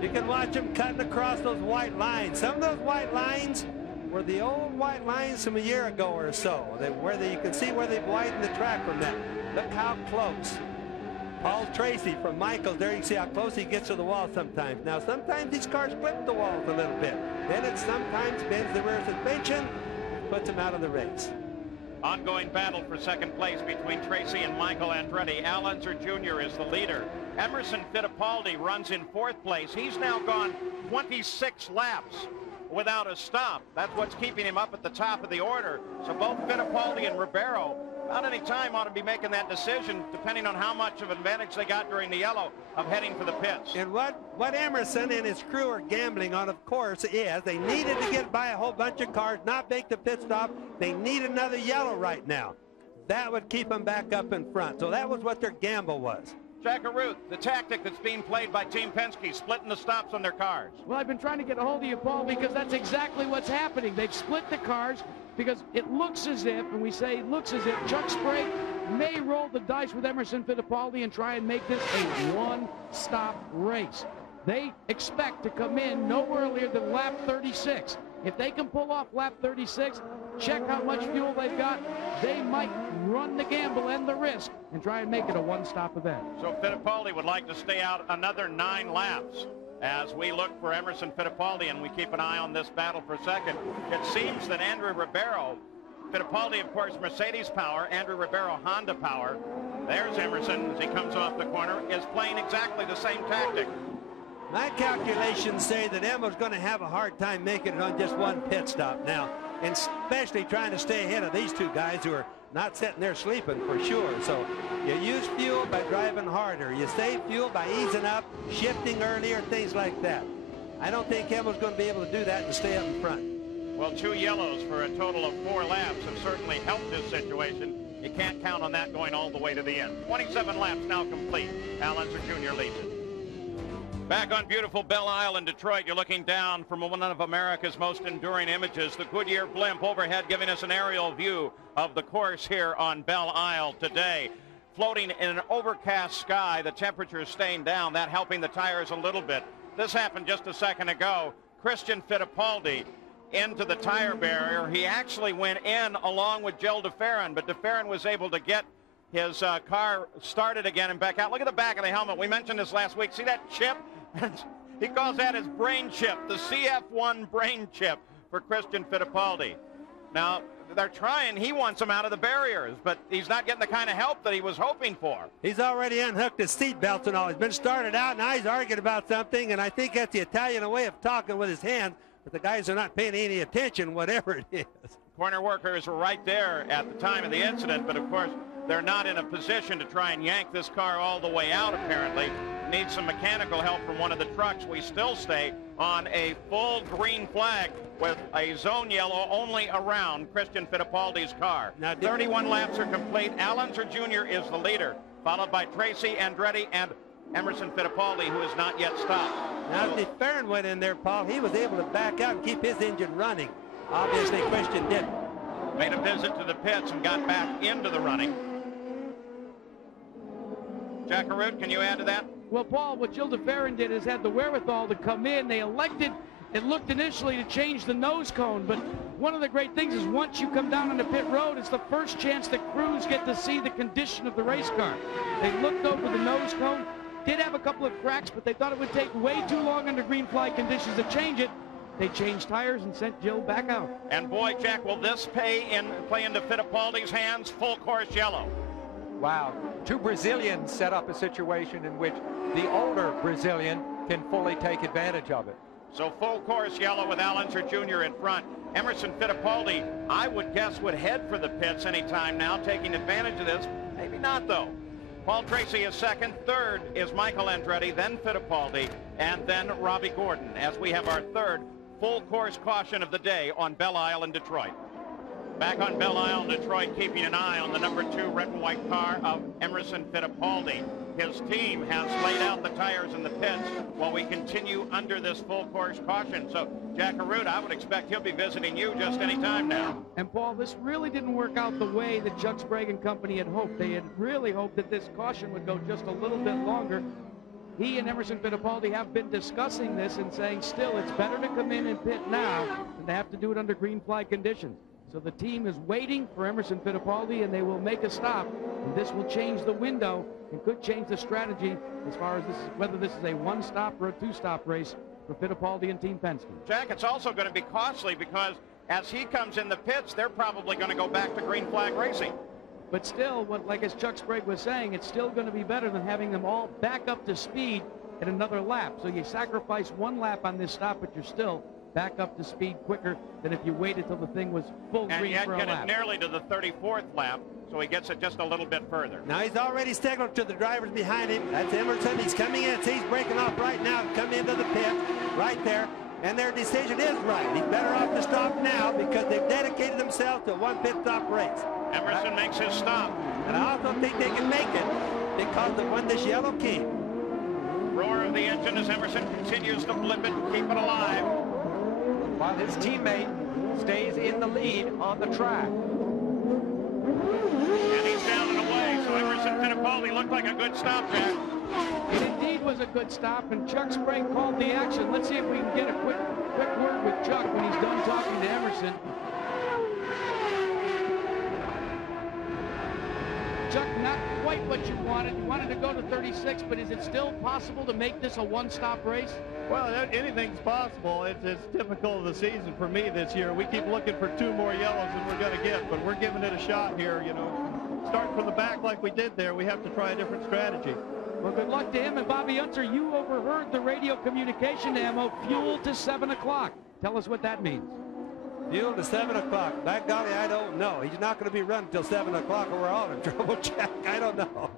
You can watch them cutting across those white lines. Some of those white lines were the old white lines from a year ago or so, you can see where they've widened the track from them. Look how close. Paul Tracy from Michaels, there you can see how close he gets to the wall sometimes. Now, sometimes these cars flip the walls a little bit. Then it sometimes bends the rear suspension, puts them out of the race. Ongoing battle for second place between Tracy and Michael Andretti. Al Unser Jr. is the leader. Emerson Fittipaldi runs in fourth place. He's now gone 26 laps without a stop. That's what's keeping him up at the top of the order. So both Fittipaldi and Ribeiro, not any time, ought to be making that decision, depending on how much of advantage they got during the yellow, of heading for the pits. And what Emerson and his crew are gambling on, of course, is they needed to get by a whole bunch of cars, not make the pit stop. They need another yellow right now. That would keep them back up in front. So that was what their gamble was. Jack Arute, the tactic that's being played by Team Penske, splitting the stops on their cars. Well, I've been trying to get a hold of you, Paul, because that's exactly what's happening. They've split the cars because it looks as if, and we say looks as if, Chuck Sprague may roll the dice with Emerson Fittipaldi and try and make this a one-stop race. They expect to come in no earlier than lap 36. If they can pull off lap 36, check how much fuel they've got, they might run the gamble and the risk and try and make it a one-stop event. So Fittipaldi would like to stay out another 9 laps as we look for Emerson Fittipaldi, and we keep an eye on this battle for second. It seems that Andrew Ribeiro, Fittipaldi, of course, Mercedes power, Andrew Ribeiro, Honda power. There's Emerson as he comes off the corner, is playing exactly the same tactic. My calculations say that Emma's going to have a hard time making it on just one pit stop now, and especially trying to stay ahead of these two guys who are not sitting there sleeping for sure. So you use fuel by driving harder. You save fuel by easing up, shifting earlier, things like that. I don't think Emma's going to be able to do that and stay up in front. Well, 2 yellows for a total of 4 laps have certainly helped this situation. You can't count on that going all the way to the end. 27 laps now complete. Al Unser Jr. leads it. Back on beautiful Belle Isle in Detroit, you're looking down from one of America's most enduring images, the Goodyear blimp overhead, giving us an aerial view of the course here on Belle Isle today. Floating in an overcast sky, the temperature is staying down, that helping the tires a little bit. This happened just a second ago. Christian Fittipaldi into the tire barrier. He actually went in along with Joe DeFerrin, but DeFerrin was able to get his car started again and back out. Look at the back of the helmet. We mentioned this last week. See that chip? He calls that his brain chip, the CF1 brain chip for Christian Fittipaldi. Now, they're trying. He wants him out of the barriers, but he's not getting the kind of help that he was hoping for. He's already unhooked his seat belts and all. He's been started out, now he's arguing about something, and I think that's the Italian way of talking with his hands, but the guys are not paying any attention, whatever it is. Corner workers were right there at the time of the incident, but of course, they're not in a position to try and yank this car all the way out, apparently. Need some mechanical help from one of the trucks. We still stay on a full green flag with a zone yellow only around Christian Fittipaldi's car. Now, 31 laps are complete. Al Unser Jr. is the leader, followed by Tracy, Andretti, and Emerson Fittipaldi, who has not yet stopped. Now, if DeFerrin went in there, Paul, he was able to back out and keep his engine running. Obviously, Christian didn't. Made a visit to the pits and got back into the running. Jack Arute, can you add to that? Well, Paul, what Jill DeFerrin did is had the wherewithal to come in. They elected, it looked initially to change the nose cone, but one of the great things is once you come down on the pit road, it's the first chance that crews get to see the condition of the race car. They looked over the nose cone, did have a couple of cracks, but they thought it would take way too long under green flag conditions to change it. They changed tires and sent Jill back out. And boy, Jack, will this play into Fittipaldi's hands? Full course yellow. Wow. 2 Brazilians set up a situation in which the older Brazilian can fully take advantage of it. So full course yellow with Al Unser Jr. in front. Emerson Fittipaldi, I would guess, would head for the pits anytime now, taking advantage of this. Maybe not, though. Paul Tracy is second. Third is Michael Andretti, then Fittipaldi, and then Robbie Gordon, as we have our third full course caution of the day on Belle Isle in Detroit. Back on Belle Isle, Detroit, keeping an eye on the number 2 red and white car of Emerson Fittipaldi. His team has laid out the tires in the pits while we continue under this full course caution. So, Jack Arute, I would expect he'll be visiting you just any time now. And Paul, this really didn't work out the way that Chuck Sprague and company had hoped. They had really hoped that this caution would go just a little bit longer. He and Emerson Fittipaldi have been discussing this and saying still it's better to come in and pit now than to have to do it under green flag conditions. So the team is waiting for Emerson Fittipaldi, and they will make a stop. And this will change the window and could change the strategy as far as whether this is a 1-stop or a 2-stop race for Fittipaldi and Team Penske. Jack, it's also going to be costly because as he comes in the pits, they're probably going to go back to green flag racing. But still, like as Chuck Sprague was saying, it's still going to be better than having them all back up to speed in another lap. So you sacrifice one lap on this stop, but you're still back up to speed quicker than if you waited till the thing was full green for a lap. And yet get it nearly to the 34th lap, so he gets it just a little bit further. Now he's already signaled to the drivers behind him. That's Emerson. He's coming in. See, he's breaking off right now to come into the pit right there. And their decision is right. He's better off to stop now because they've dedicated themselves to one pit stop race. Emerson makes his stop. And I also think they can make it because they won this yellow key. Roar of the engine as Emerson continues to blip it and keep it alive. While his teammate stays in the lead on the track. And he's down and away, so Emerson Fittipaldi looked like a good stop, Jack. It indeed was a good stop, and Chuck Sprague called the action. Let's see if we can get a quick word with Chuck when he's done talking to Emerson. Chuck, not quite what you wanted. You wanted to go to 36, but is it still possible to make this a one-stop race? Well, anything's possible. It's typical of the season for me this year. We keep looking for 2 more yellows than we're going to get, but we're giving it a shot here, you know. Starting from the back like we did there, we have to try a different strategy. Well, good luck to him. And Bobby Unser, you overheard the radio communication ammo, fuel to 7 o'clock. Tell us what that means. Fuel to 7 o'clock. By golly, I don't know. He's not going to be running until 7 o'clock or we're all in trouble, Jack. I don't know.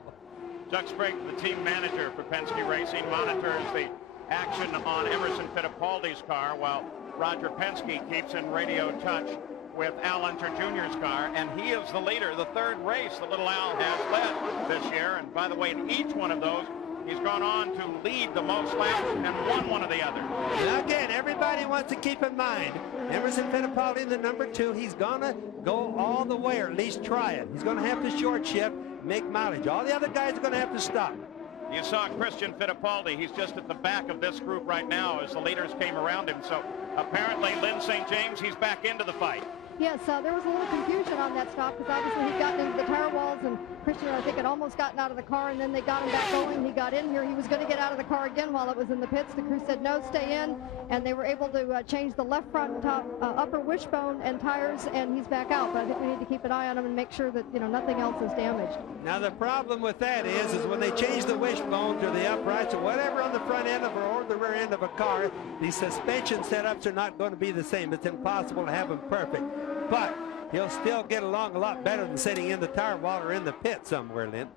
Chuck Sprague, the team manager for Penske Racing, monitors the action on Emerson Fittipaldi's car while Roger Penske keeps in radio touch with Al Unser Jr.'s car, and he is the leader. The third race that little Al has led this year, and by the way, in each one of those, he's gone on to lead the most laps and won one of the others. Now again, everybody wants to keep in mind, Emerson Fittipaldi, the number 2, he's going to go all the way, or at least try it. He's going to have to short shift, make mileage. All the other guys are going to have to stop. You saw Christian Fittipaldi. He's just at the back of this group right now as the leaders came around him. So apparently Lynn St. James, he's back into the fight. Yes, there was a little confusion on that stop because obviously he'd gotten into the tire walls, and Christian, I think, had almost gotten out of the car, and then they got him back going. He got in here. He was going to get out of the car again while it was in the pits. The crew said, no, stay in, and they were able to change the left front top upper wishbone and tires, and he's back out. But I think we need to keep an eye on him and make sure that, you know, nothing else is damaged. Now, the problem with that is when they change the wishbones or the uprights or whatever on the front end of or the rear end of a car, the suspension setups are not going to be the same. It's impossible to have them perfect. But he'll still get along a lot better than sitting in the tire wall or in the pit somewhere, Lynn.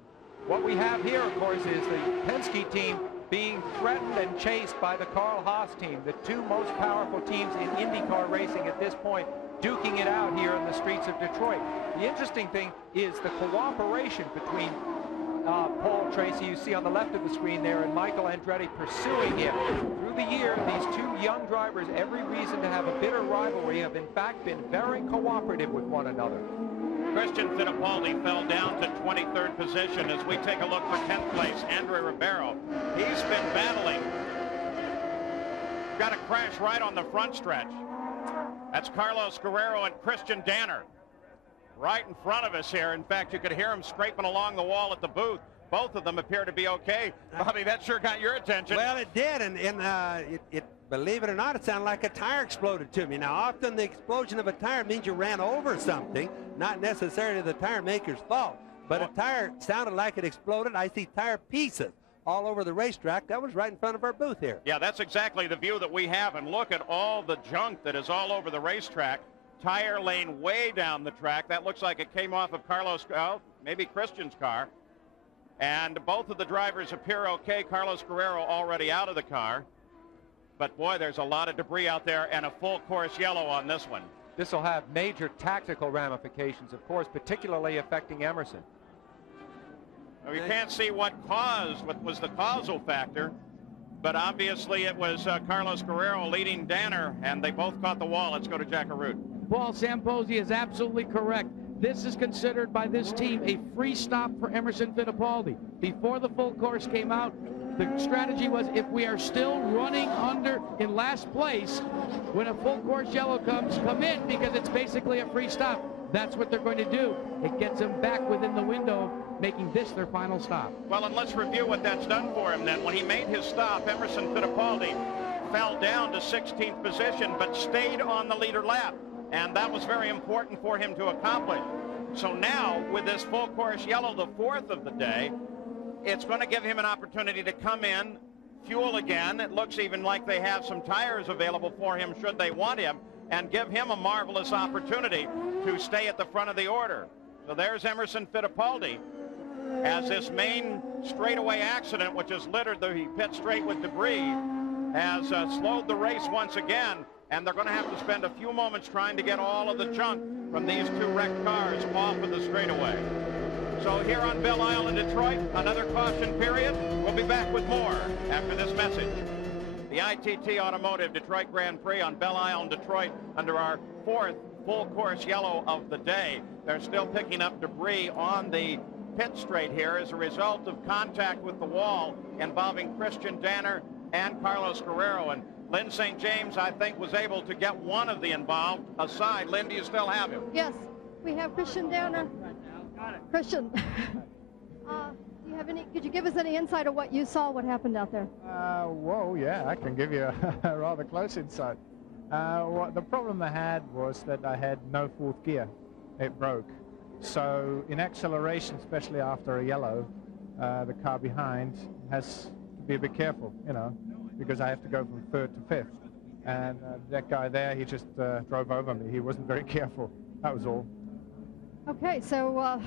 What we have here, of course, is the Penske team being threatened and chased by the Carl Haas team, the 2 most powerful teams in IndyCar racing at this point, duking it out here in the streets of Detroit. The interesting thing is the cooperation between Paul Tracy, you see on the left of the screen there, and Michael Andretti pursuing him. Through the year, these 2 young drivers, every reason to have a bitter rivalry, have in fact been very cooperative with one another. Christian Fittipaldi fell down to 23rd position as we take a look for 10th place. Andre Ribeiro, he's been battling. Got a crash right on the front stretch. That's Carlos Guerrero and Christian Danner right in front of us here. In fact, you could hear him scraping along the wall at the booth. Both of them appear to be okay. Bobby, that sure got your attention. Well, it did, and believe it or not, it sounded like a tire exploded to me. Now, often the explosion of a tire means you ran over something, not necessarily the tire maker's fault. But a tire sounded like it exploded. I see tire pieces all over the racetrack. That was right in front of our booth here. Yeah, that's exactly the view that we have, and look at all the junk that is all over the racetrack. Tire lane way down the track. That looks like it came off of maybe Christian's car. And both of the drivers appear okay. Carlos Guerrero already out of the car. But boy, there's a lot of debris out there and a full course yellow on this one. This will have major tactical ramifications, of course, particularly affecting Emerson. Now, we can't see what was the causal factor, but obviously it was Carlos Guerrero leading Danner, and they both caught the wall. Let's go to Jack Arute. Paul Samposi is absolutely correct. This is considered by this team a free stop for Emerson Fittipaldi. Before the full course came out, the strategy was if we are still running in last place, when a full course yellow comes, come in, because it's basically a free stop. That's what they're going to do. It gets them back within the window, making this their final stop. Well, and let's review what that's done for him then. When he made his stop, Emerson Fittipaldi fell down to 16th position, but stayed on the leader lap. and that was very important for him to accomplish. So now, with this full course yellow, the 4th of the day, it's going to give him an opportunity to come in, fuel again. It looks even like they have some tires available for him should they want him, and give him a marvelous opportunity to stay at the front of the order. So there's Emerson Fittipaldi, as this main straightaway accident, which has littered the pit straight with debris, has slowed the race once again, and they're going to have to spend a few moments trying to get all of the junk from these 2 wrecked cars off of the straightaway. So here on Belle Isle in Detroit, another caution period. We'll be back with more after this message. The ITT Automotive Detroit Grand Prix on Belle Isle in Detroit under our 4th full course yellow of the day. They're still picking up debris on the pit straight here as a result of contact with the wall involving Christian Danner and Carlos Guerrero. And Lynn St. James, I think, was able to get one of the involved aside. Lynn, do you still have him? Yes, we have Christian Danner. Christian, do you have could you give us any insight of what you saw, what happened out there? Well, yeah, I can give you a rather close insight. The problem I had was that I had no 4th gear. It broke. So in acceleration, especially after a yellow, the car behind has to be a bit careful, you know, because I have to go from 3rd to 5th. And that guy there, he just drove over me. He wasn't very careful. That was all. Okay, so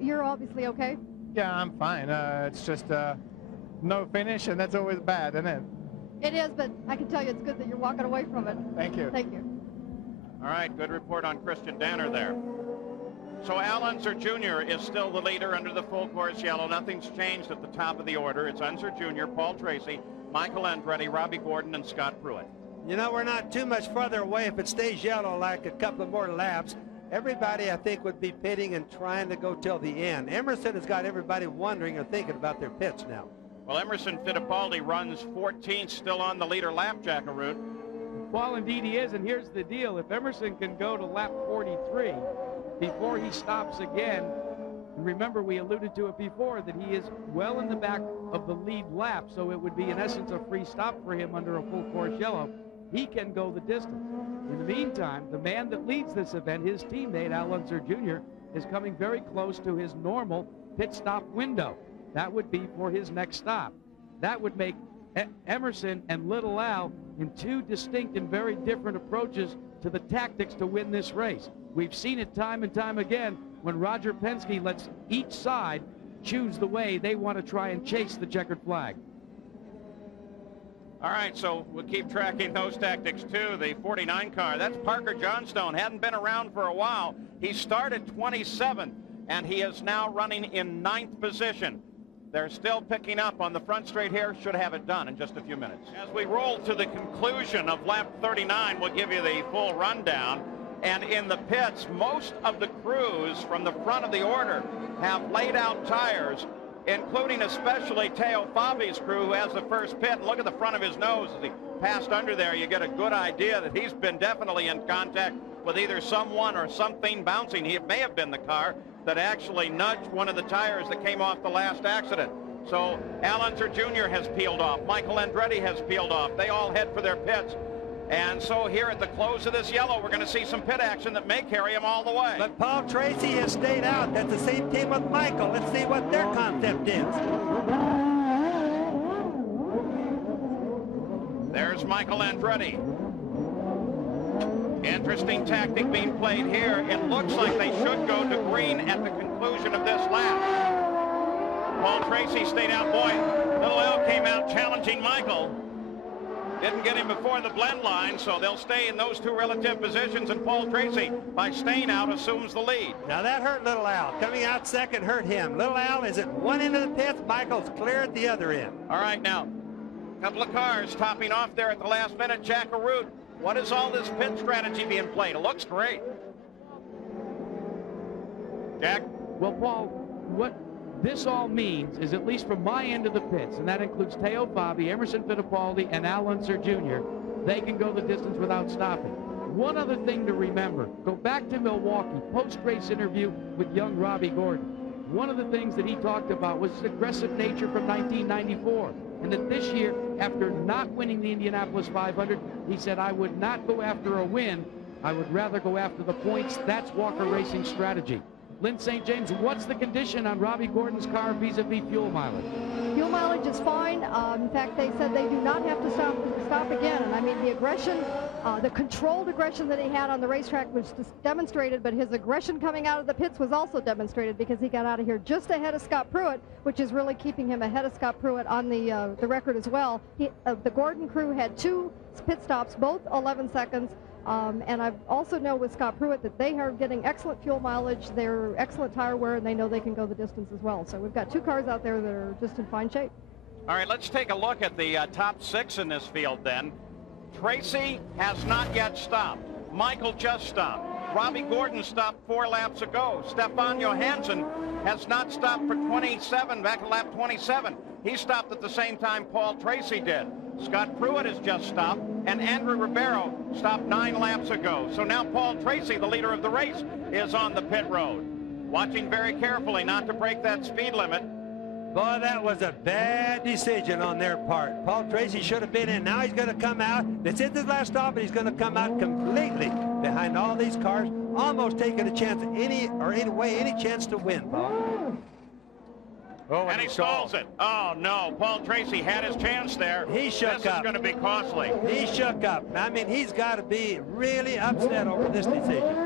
you're obviously okay? Yeah, I'm fine. It's just no finish, and that's always bad, isn't it? It is, but I can tell you it's good that you're walking away from it. Thank you. Thank you. All right, good report on Christian Danner there. So Al Unser Jr. is still the leader under the full course yellow. Nothing's changed at the top of the order. It's Unser Jr., Paul Tracy, Michael Andretti, Robbie Gordon, and Scott Pruitt. You know, we're not too much further away. If it stays yellow like a couple of more laps, everybody, I think, would be pitting and trying to go till the end. Emerson has got everybody wondering or thinking about their pits now. Well, Emerson Fittipaldi runs 14th, still on the leader lap, Jackaroo. Well, indeed he is, and here's the deal. If Emerson can go to lap 43 before he stops again, and remember we alluded to it before that he is well in the back of the lead lap, so it would be in essence a free stop for him under a full course yellow. He can go the distance. In the meantime, the man that leads this event, his teammate Al Unser Jr., is coming very close to his normal pit stop window. That would be for his next stop. That would make Emerson and Little Al in 2 distinct and very different approaches to the tactics to win this race. We've seen it time and time again when Roger Penske lets each side choose the way they want to try and chase the checkered flag. All right, so we'll keep tracking those tactics too. The 49 car, that's Parker Johnstone, hadn't been around for a while. He started 27th, and he is now running in 9th position. They're still picking up on the front straight here. Should have it done in just a few minutes. As we roll to the conclusion of lap 39, we'll give you the full rundown. And in the pits, most of the crews from the front of the order have laid out tires, including especially Teo Fabi's crew, who has the first pit. And look at the front of his nose as he passed under there. You get a good idea that he's been definitely in contact with either someone or something bouncing. It may have been the car that actually nudged one of the tires that came off the last accident. So Al Unser Jr. has peeled off. Michael Andretti has peeled off. They all head for their pits. And so here at the close of this yellow, we're going to see some pit action that may carry him all the way. But Paul Tracy has stayed out. That's the same team with Michael. Let's see what their concept is. There's Michael Andretti. Interesting tactic being played here. It looks like they should go to green at the conclusion of this lap. Paul Tracy stayed out. Boy, Little L came out challenging Michael. Didn't get him before the blend line, so they'll stay in those 2 relative positions, and Paul Tracy, by staying out, assumes the lead. Now that hurt Little Al. Coming out second hurt him. Little Al is at one end of the pits. Michael's clear at the other end. All right, now, a couple of cars topping off there at the last minute. Jackaroo, what is all this pit strategy being played? It looks great. Jack? Well, Paul, what this all means is, at least from my end of the pits, and that includes Teo Fabi, Emerson Fittipaldi, and Al Unser Jr., they can go the distance without stopping. One other thing to remember, go back to Milwaukee, post-race interview with young Robbie Gordon. One of the things that he talked about was his aggressive nature from 1994, and that this year, after not winning the Indianapolis 500, he said, I would not go after a win I would rather go after the points. That's Walker Racing strategy. Lynn St. James, what's the condition on Robbie Gordon's car vis-a-vis fuel mileage? Fuel mileage is fine. In fact, they said they do not have to stop again. And I mean, the aggression, the controlled aggression that he had on the racetrack was just demonstrated, but his aggression coming out of the pits was also demonstrated because he got out of here just ahead of Scott Pruitt, which is really keeping him ahead of Scott Pruitt on the record as well. The Gordon crew had 2 pit stops, both 11 seconds. And I also know with Scott Pruitt that they are getting excellent fuel mileage, they're excellent tire wear, and they know they can go the distance as well. So we've got 2 cars out there that are just in fine shape. All right, let's take a look at the top 6 in this field then. Tracy has not yet stopped. Michael just stopped. Robbie Gordon stopped 4 laps ago. Stefan Johansson has not stopped for 27, back at lap 27. He stopped at the same time Paul Tracy did. Scott Pruitt has just stopped, and Andrew Ribeiro stopped 9 laps ago. So now Paul Tracy, the leader of the race, is on the pit road. Watching very carefully not to break that speed limit. Boy, that was a bad decision on their part. Paul Tracy should have been in. Now he's going to come out. This is his last stop, and he's going to come out completely behind all these cars, almost taking a chance any chance to win, Paul. Oh, and he stalls it. Oh, no. Paul Tracy had his chance there. He shook up. This is going to be costly. He shook up. I mean, he's got to be really upset over this decision.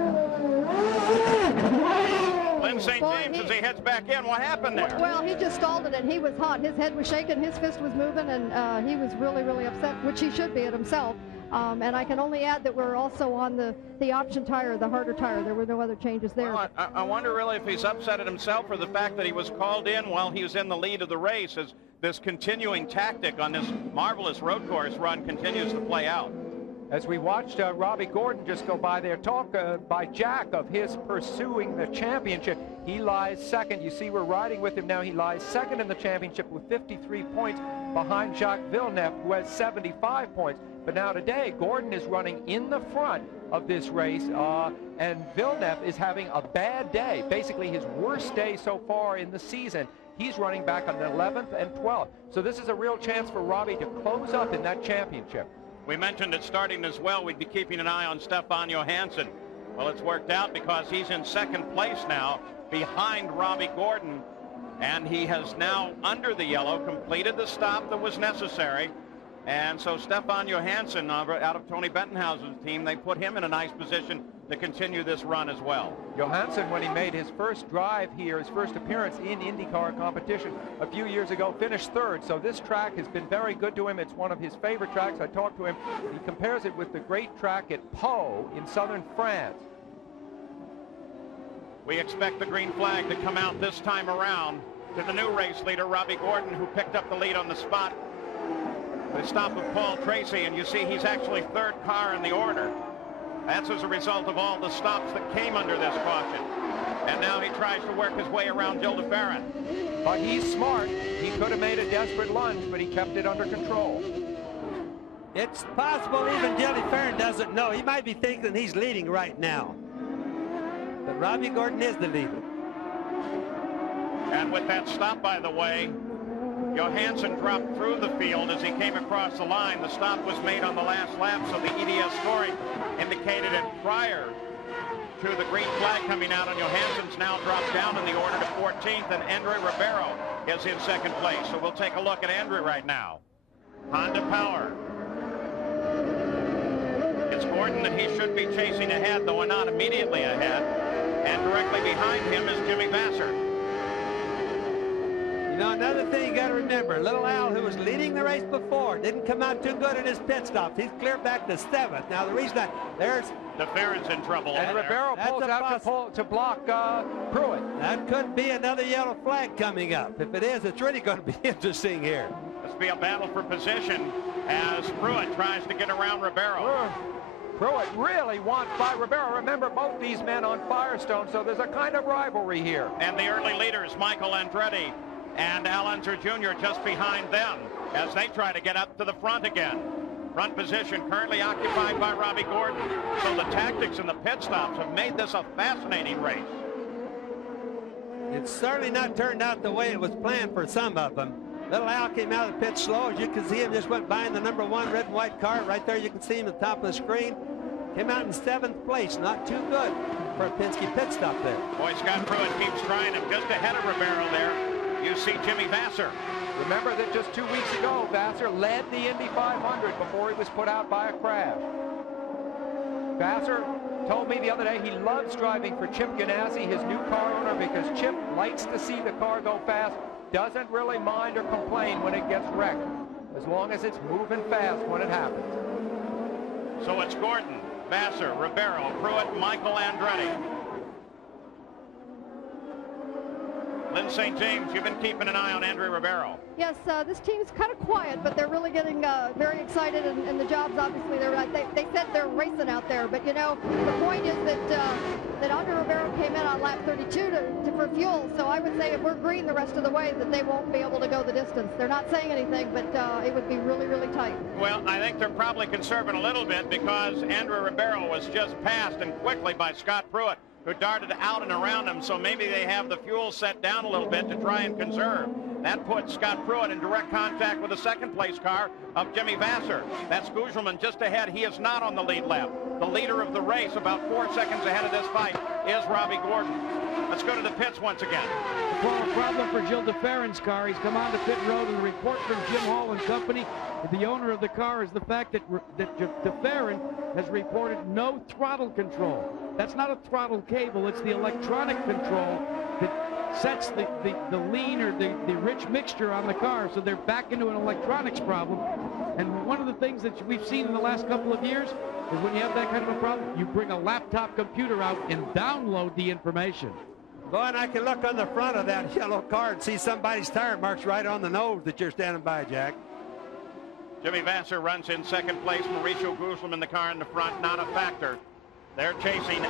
Lynn St. James, as he heads back in, what happened there? Well, he just stalled it, and he was hot. His head was shaking, his fist was moving, and he was really, really upset, which he should be at himself. And I can only add that we're also on the option tire, the harder tire. There were no other changes there. Well, I wonder really if he's upset at himself for the fact that he was called in while he was in the lead of the race, as this continuing tactic on this marvelous road course run continues to play out. As we watched Robbie Gordon just go by there, talk by Jack of his pursuing the championship. He lies second. You see, we're riding with him now. He lies second in the championship with 53 points behind Jacques Villeneuve, who has 75 points. But now today, Gordon is running in the front of this race, and Villeneuve is having a bad day, basically his worst day so far in the season. He's running back on the 11th and 12th. So this is a real chance for Robbie to close up in that championship. We mentioned it starting as well. We'd be keeping an eye on Stefan Johansson. Well, it's worked out because he's in second place now behind Robbie Gordon. And he has now, under the yellow, completed the stop that was necessary. And so Stefan Johansson, out of Tony Bettenhausen's team, they put him in a nice position to continue this run as well. Johansson, when he made his first drive here, his first appearance in IndyCar competition a few years ago, finished third. So this track has been very good to him. It's one of his favorite tracks. I talked to him. He compares it with the great track at Pau in southern France. We expect the green flag to come out this time around to the new race leader, Robbie Gordon, who picked up the lead on the spot. The stop of Paul Tracy, and you see he's actually 3rd car in the order. That's as a result of all the stops that came under this caution. And now he tries to work his way around Gilles de Ferran. But he's smart. He could have made a desperate lunge, but he kept it under control. It's possible even Gilles de Ferran doesn't know. He might be thinking he's leading right now. But Robbie Gordon is the leader. And with that stop, by the way, Johansson dropped through the field as he came across the line. The stop was made on the last lap, so the EDS scoring indicated it prior to the green flag coming out, and Johansson's now dropped down in the order to 14th, and Andrew Ribeiro is in second place. So we'll take a look at Andrew right now. Honda power. It's Gordon that he should be chasing ahead, though not immediately ahead. And directly behind him is Jimmy Vassar. You know, another thing you got to remember, Little Al, who was leading the race before, didn't come out too good at his pit stops. He's clear back to 7th. Now, the reason there's De Ferran's in trouble. And Ribeiro pulls out to block Pruitt. That could be another yellow flag coming up. If it is, it's really going to be interesting here. This will be a battle for position as Pruitt tries to get around Ribeiro. Pruitt really wants by Ribeiro. Remember, both these men on Firestone, so there's a kind of rivalry here. And the early leaders, Michael Andretti and Al Unser Jr. just behind them as they try to get up to the front again. Front position currently occupied by Robbie Gordon. So the tactics and the pit stops have made this a fascinating race. It's certainly not turned out the way it was planned for some of them. Little Al came out of the pit slow. As you can see him just went by in the #1 red and white car. Right there you can see him at the top of the screen. Came out in 7th place. Not too good for a Penske pit stop there. Boy, Scott Pruitt keeps trying him just ahead of Ribeiro there. You see Jimmy Vassar. Remember that just 2 weeks ago, Vassar led the Indy 500 before he was put out by a crash. Vassar told me the other day he loves driving for Chip Ganassi, his new car owner, because Chip likes to see the car go fast, doesn't really mind or complain when it gets wrecked, as long as it's moving fast when it happens. So it's Gordon, Vassar, Ribeiro, Pruitt, Michael Andretti. Lynn St. James, you've been keeping an eye on Andre Ribeiro. Yes, this team's kind of quiet, but they're really getting very excited, and the jobs, obviously, they said they're racing out there. But, you know, the point is that Andre Ribeiro came in on lap 32 for fuel, so I would say if we're green the rest of the way, that they won't be able to go the distance. They're not saying anything, but it would be really, really tight. Well, I think they're probably conserving a little bit because Andre Ribeiro was just passed and quickly by Scott Pruitt, who darted out and around him, so maybe they have the fuel set down a little bit to try and conserve. That puts Scott Pruitt in direct contact with the second-place car of Jimmy Vassar. That's Gugelman just ahead. He is not on the lead lap. The leader of the race, about 4 seconds ahead of this fight, is Robbie Gordon. Let's go to the pits once again. Well, a problem for Gilles DeFerrin's car. He's come on to pit road, and the report from Jim Hall and company, the owner of the car, is the fact that DeFerrin has reported no throttle control. That's not a throttle cable, it's the electronic control that sets the lean or the rich mixture on the car, so they're back into an electronics problem. And one of the things that we've seen in the last couple of years is when you have that kind of a problem, you bring a laptop computer out and download the information. Boy, and I can look on the front of that yellow car and see somebody's tire marks right on the nose that you're standing by, Jack. Jimmy Vassar runs in second place. Mauricio Gugelman in the car in the front, not a factor. They're chasing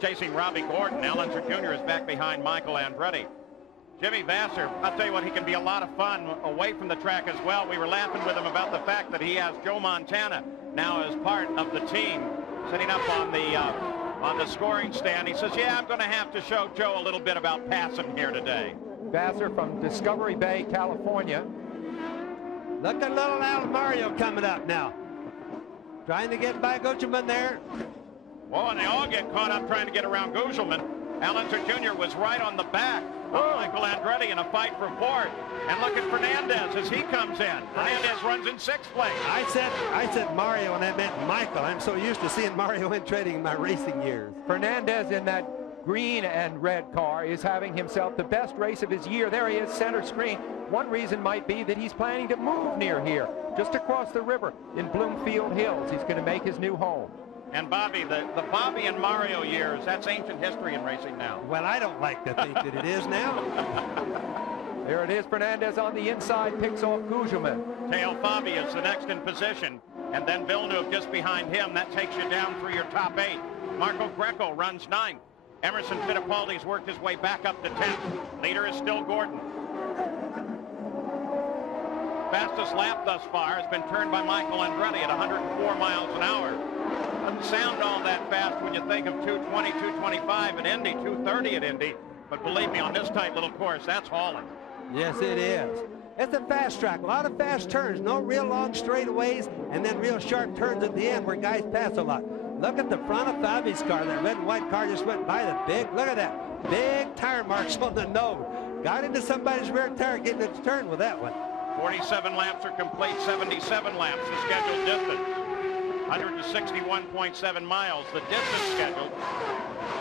chasing Robbie Gordon. Allenser Jr. is back behind Michael Andretti. Jimmy Vassar, I'll tell you what, he can be a lot of fun away from the track as well. We were laughing with him about the fact that he has Joe Montana now as part of the team, sitting up on the scoring stand. He says, yeah, I'm going to have to show Joe a little bit about passing here today. Vassar from Discovery Bay, California. Look at little Al Mario coming up now. Trying to get by Gugelman there. Well, and they all get caught up trying to get around Gugelman. Allenser Jr. was right on the back of Michael Andretti in a fight for fourth. And look at Fernandez as he comes in. Fernandez runs in sixth place. I said Mario, and I meant Michael. I'm so used to seeing Mario in trading in my racing years. Fernandez in that green and red car is having himself the best race of his year. There he is, center screen. One reason might be that he's planning to move near here, just across the river in Bloomfield Hills. He's going to make his new home. And Bobby, the Bobby and Mario years, that's ancient history in racing now. Well, I don't like to think that it is now. There it is, Fernandez on the inside, picks off Gugelman. Teo Fabi is the next in position, and then Villeneuve just behind him. That takes you down through your top 8. Marco Greco runs 9th. Emerson Fittipaldi's worked his way back up to 10th. Leader is still Gordon. Fastest lap thus far has been turned by Michael Andretti at 104 miles an hour. Doesn't sound all that fast when you think of 220, 225 at Indy, 230 at Indy. But believe me, on this tight little course, that's hauling. Yes, it is. It's a fast track, a lot of fast turns, no real long straightaways, and then real sharp turns at the end where guys pass a lot. Look at the front of Fabi's car. That red and white car just went by the look at that. Big tire marks on the nose. Got into somebody's rear tire getting its turn with that one. 47 laps are complete, 77 laps the scheduled distance. 161.7 miles, the distance scheduled.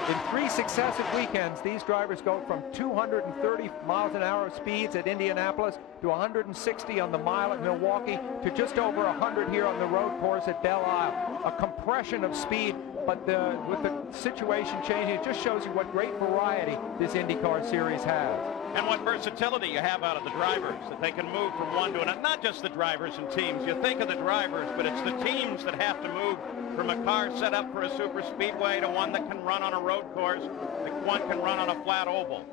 In 3 successive weekends, these drivers go from 230 miles an hour speeds at Indianapolis to 160 on the mile at Milwaukee to just over 100 here on the road course at Belle Isle. A compression of speed, but with the situation changing, it just shows you what great variety this IndyCar series has. And what versatility you have out of the drivers, that they can move from one to another. Not just the drivers and teams. You think of the drivers, but it's the teams that have to move from a car set up for a super speedway to one that can run on a road course, that one can run on a flat oval.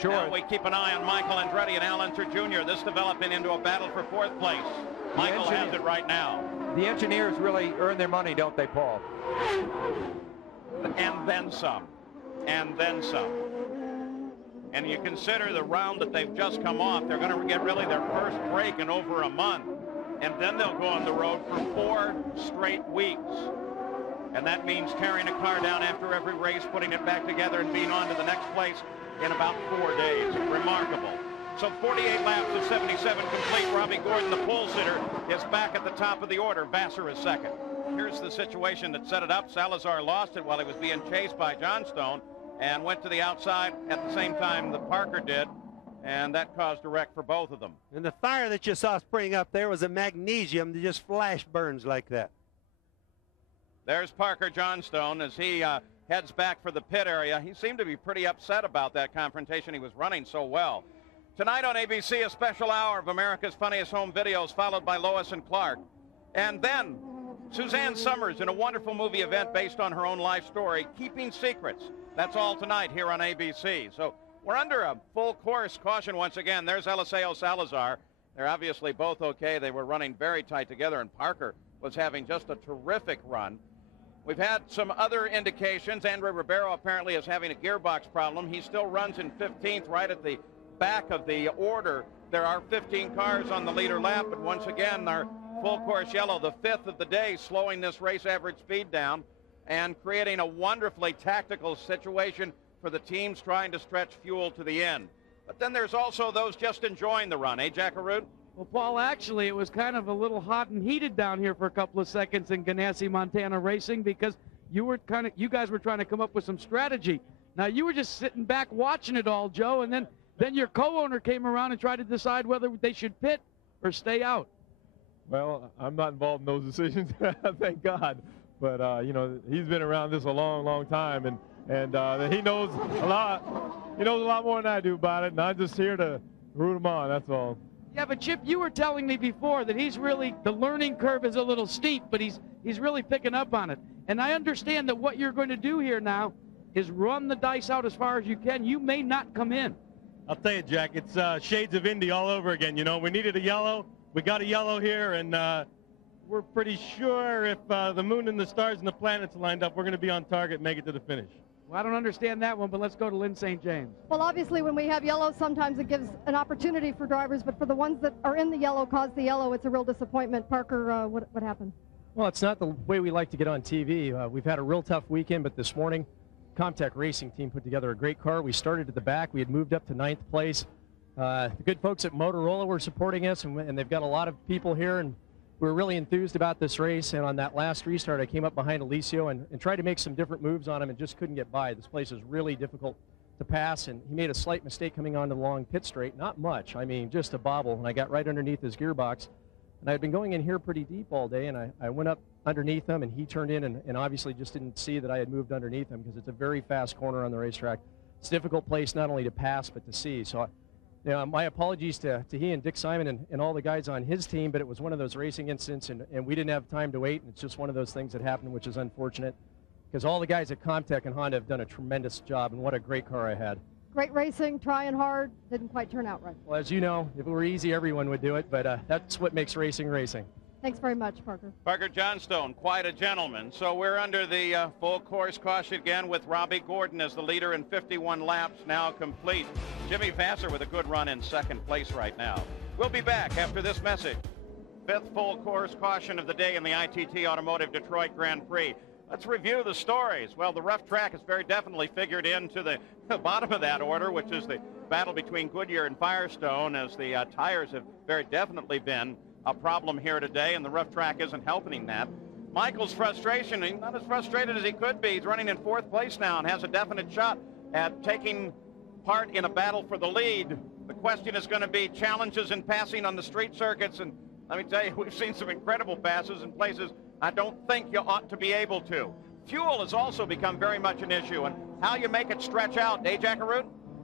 Sure. Now we keep an eye on Michael Andretti and Allenser Jr. This developing into a battle for 4th place. Michael has it right now. The engineers really earn their money, don't they, Paul? And then some. And then some. And you consider the round that they've just come off, they're going to get really their first break in over a month. And then they'll go on the road for 4 straight weeks. And that means tearing a car down after every race, putting it back together, and being on to the next place in about 4 days. Remarkable. So 48 laps of 77 complete. Robbie Gordon, the pole sitter, is back at the top of the order. Vassar is second. Here's the situation that set it up. Salazar lost it while he was being chased by Johnstone and went to the outside at the same time that Parker did, and that caused a wreck for both of them. And the fire that you saw spraying up there was a magnesium that just flash burns like that. There's Parker Johnstone as he heads back for the pit area. He seemed to be pretty upset about that confrontation. He was running so well. Tonight on ABC, a special hour of America's Funniest Home Videos, followed by Lois and Clark. And then Suzanne Summers in a wonderful movie event based on her own life story, Keeping Secrets. That's all tonight here on ABC. So we're under a full course caution once again. There's Eliseo Salazar. They're obviously both okay. They were running very tight together, and Parker was having just a terrific run. We've had some other indications. Andre Ribeiro apparently is having a gearbox problem. He still runs in 15th, right at the back of the order. There are 15 cars on the leader lap, but once again, our full course yellow, the 5th of the day, slowing this race average speed down and creating a wonderfully tactical situation for the teams trying to stretch fuel to the end. But then there's also those just enjoying the run, eh, Jackaroo? Well, Paul, actually, it was kind of a little hot and heated down here for a couple of seconds in Ganassi, Montana racing, because you guys were trying to come up with some strategy. Now, you were just sitting back watching it all, Joe, and then your co-owner came around and tried to decide whether they should pit or stay out. Well, I'm not involved in those decisions, thank God. But, you know, he's been around this a long, long time, and he knows a lot. He knows a lot more than I do about it, and I'm just here to root him on, that's all. Yeah, but Chip, you were telling me before that the learning curve is a little steep, but he's really picking up on it. And I understand that what you're going to do here now is run the dice out as far as you can. You may not come in. I'll tell you, Jack, it's shades of Indy all over again. You know, we needed a yellow. We got a yellow here, and we're pretty sure if the moon and the stars and the planets lined up, we're going to be on target and make it to the finish. Well, I don't understand that one, but let's go to Lynn St. James. Well, obviously, when we have yellow, sometimes it gives an opportunity for drivers, but for the ones that are in the yellow, cause the yellow, it's a real disappointment. Parker, what happened? Well, it's not the way we like to get on TV. We've had a real tough weekend, but this morning, Comtech Racing Team put together a great car. We started at the back. We had moved up to 9th place. The good folks at Motorola were supporting us, and they've got a lot of people here, and we're really enthused about this race. And on that last restart, I came up behind Alicio and tried to make some different moves on him and just couldn't get by. This place is really difficult to pass, and he made a slight mistake coming onto the long pit straight. Not much. I mean, just a bobble, and I got right underneath his gearbox. And I'd been going in here pretty deep all day, and I went up underneath him, and he turned in and obviously just didn't see that I had moved underneath him because it's a very fast corner on the racetrack. It's a difficult place not only to pass but to see. So you know, my apologies to he and Dick Simon and all the guys on his team, but it was one of those racing incidents, and we didn't have time to wait, and it's just one of those things that happened, which is unfortunate, because all the guys at Comtech and Honda have done a tremendous job, and what a great car I had. Great racing, trying hard, didn't quite turn out right. Well, as you know, if it were easy, everyone would do it, but that's what makes racing racing. Thanks very much, Parker. Parker Johnstone, quite a gentleman. So we're under the full course caution again with Robbie Gordon as the leader in 51 laps now complete. Jimmy Vassar with a good run in 2nd place right now. We'll be back after this message. 5th full course caution of the day in the ITT Automotive Detroit Grand Prix. Let's review the stories. Well, the rough track has very definitely figured into the bottom of that order, which is the battle between Goodyear and Firestone, as the tires have very definitely been a problem here today, and the rough track isn't helping that. Michael's frustration, he's not as frustrated as he could be. He's running in 4th place now and has a definite shot at taking part in a battle for the lead. The question is going to be challenges in passing on the street circuits, and let me tell you, we've seen some incredible passes in places I don't think you ought to be able to. Fuel has also become very much an issue, and how you make it stretch out, eh, Jackaroo?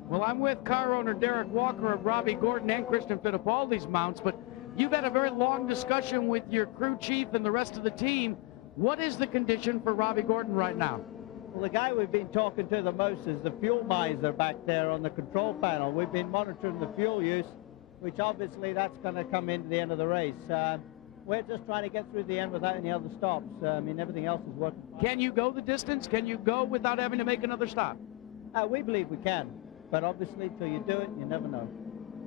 Well, I'm with car owner Derek Walker of Robbie Gordon and Christian Fittipaldi's mounts, but you've had a very long discussion with your crew chief and the rest of the team. What is the condition for Robbie Gordon right now? Well, the guy we've been talking to the most is the fuel miser back there on the control panel. We've been monitoring the fuel use, which obviously that's going to come into the end of the race. We're just trying to get through the end without any other stops. I mean, everything else is working fine. Can you go the distance? Can you go without having to make another stop? We believe we can, but obviously, till you do it, you never know.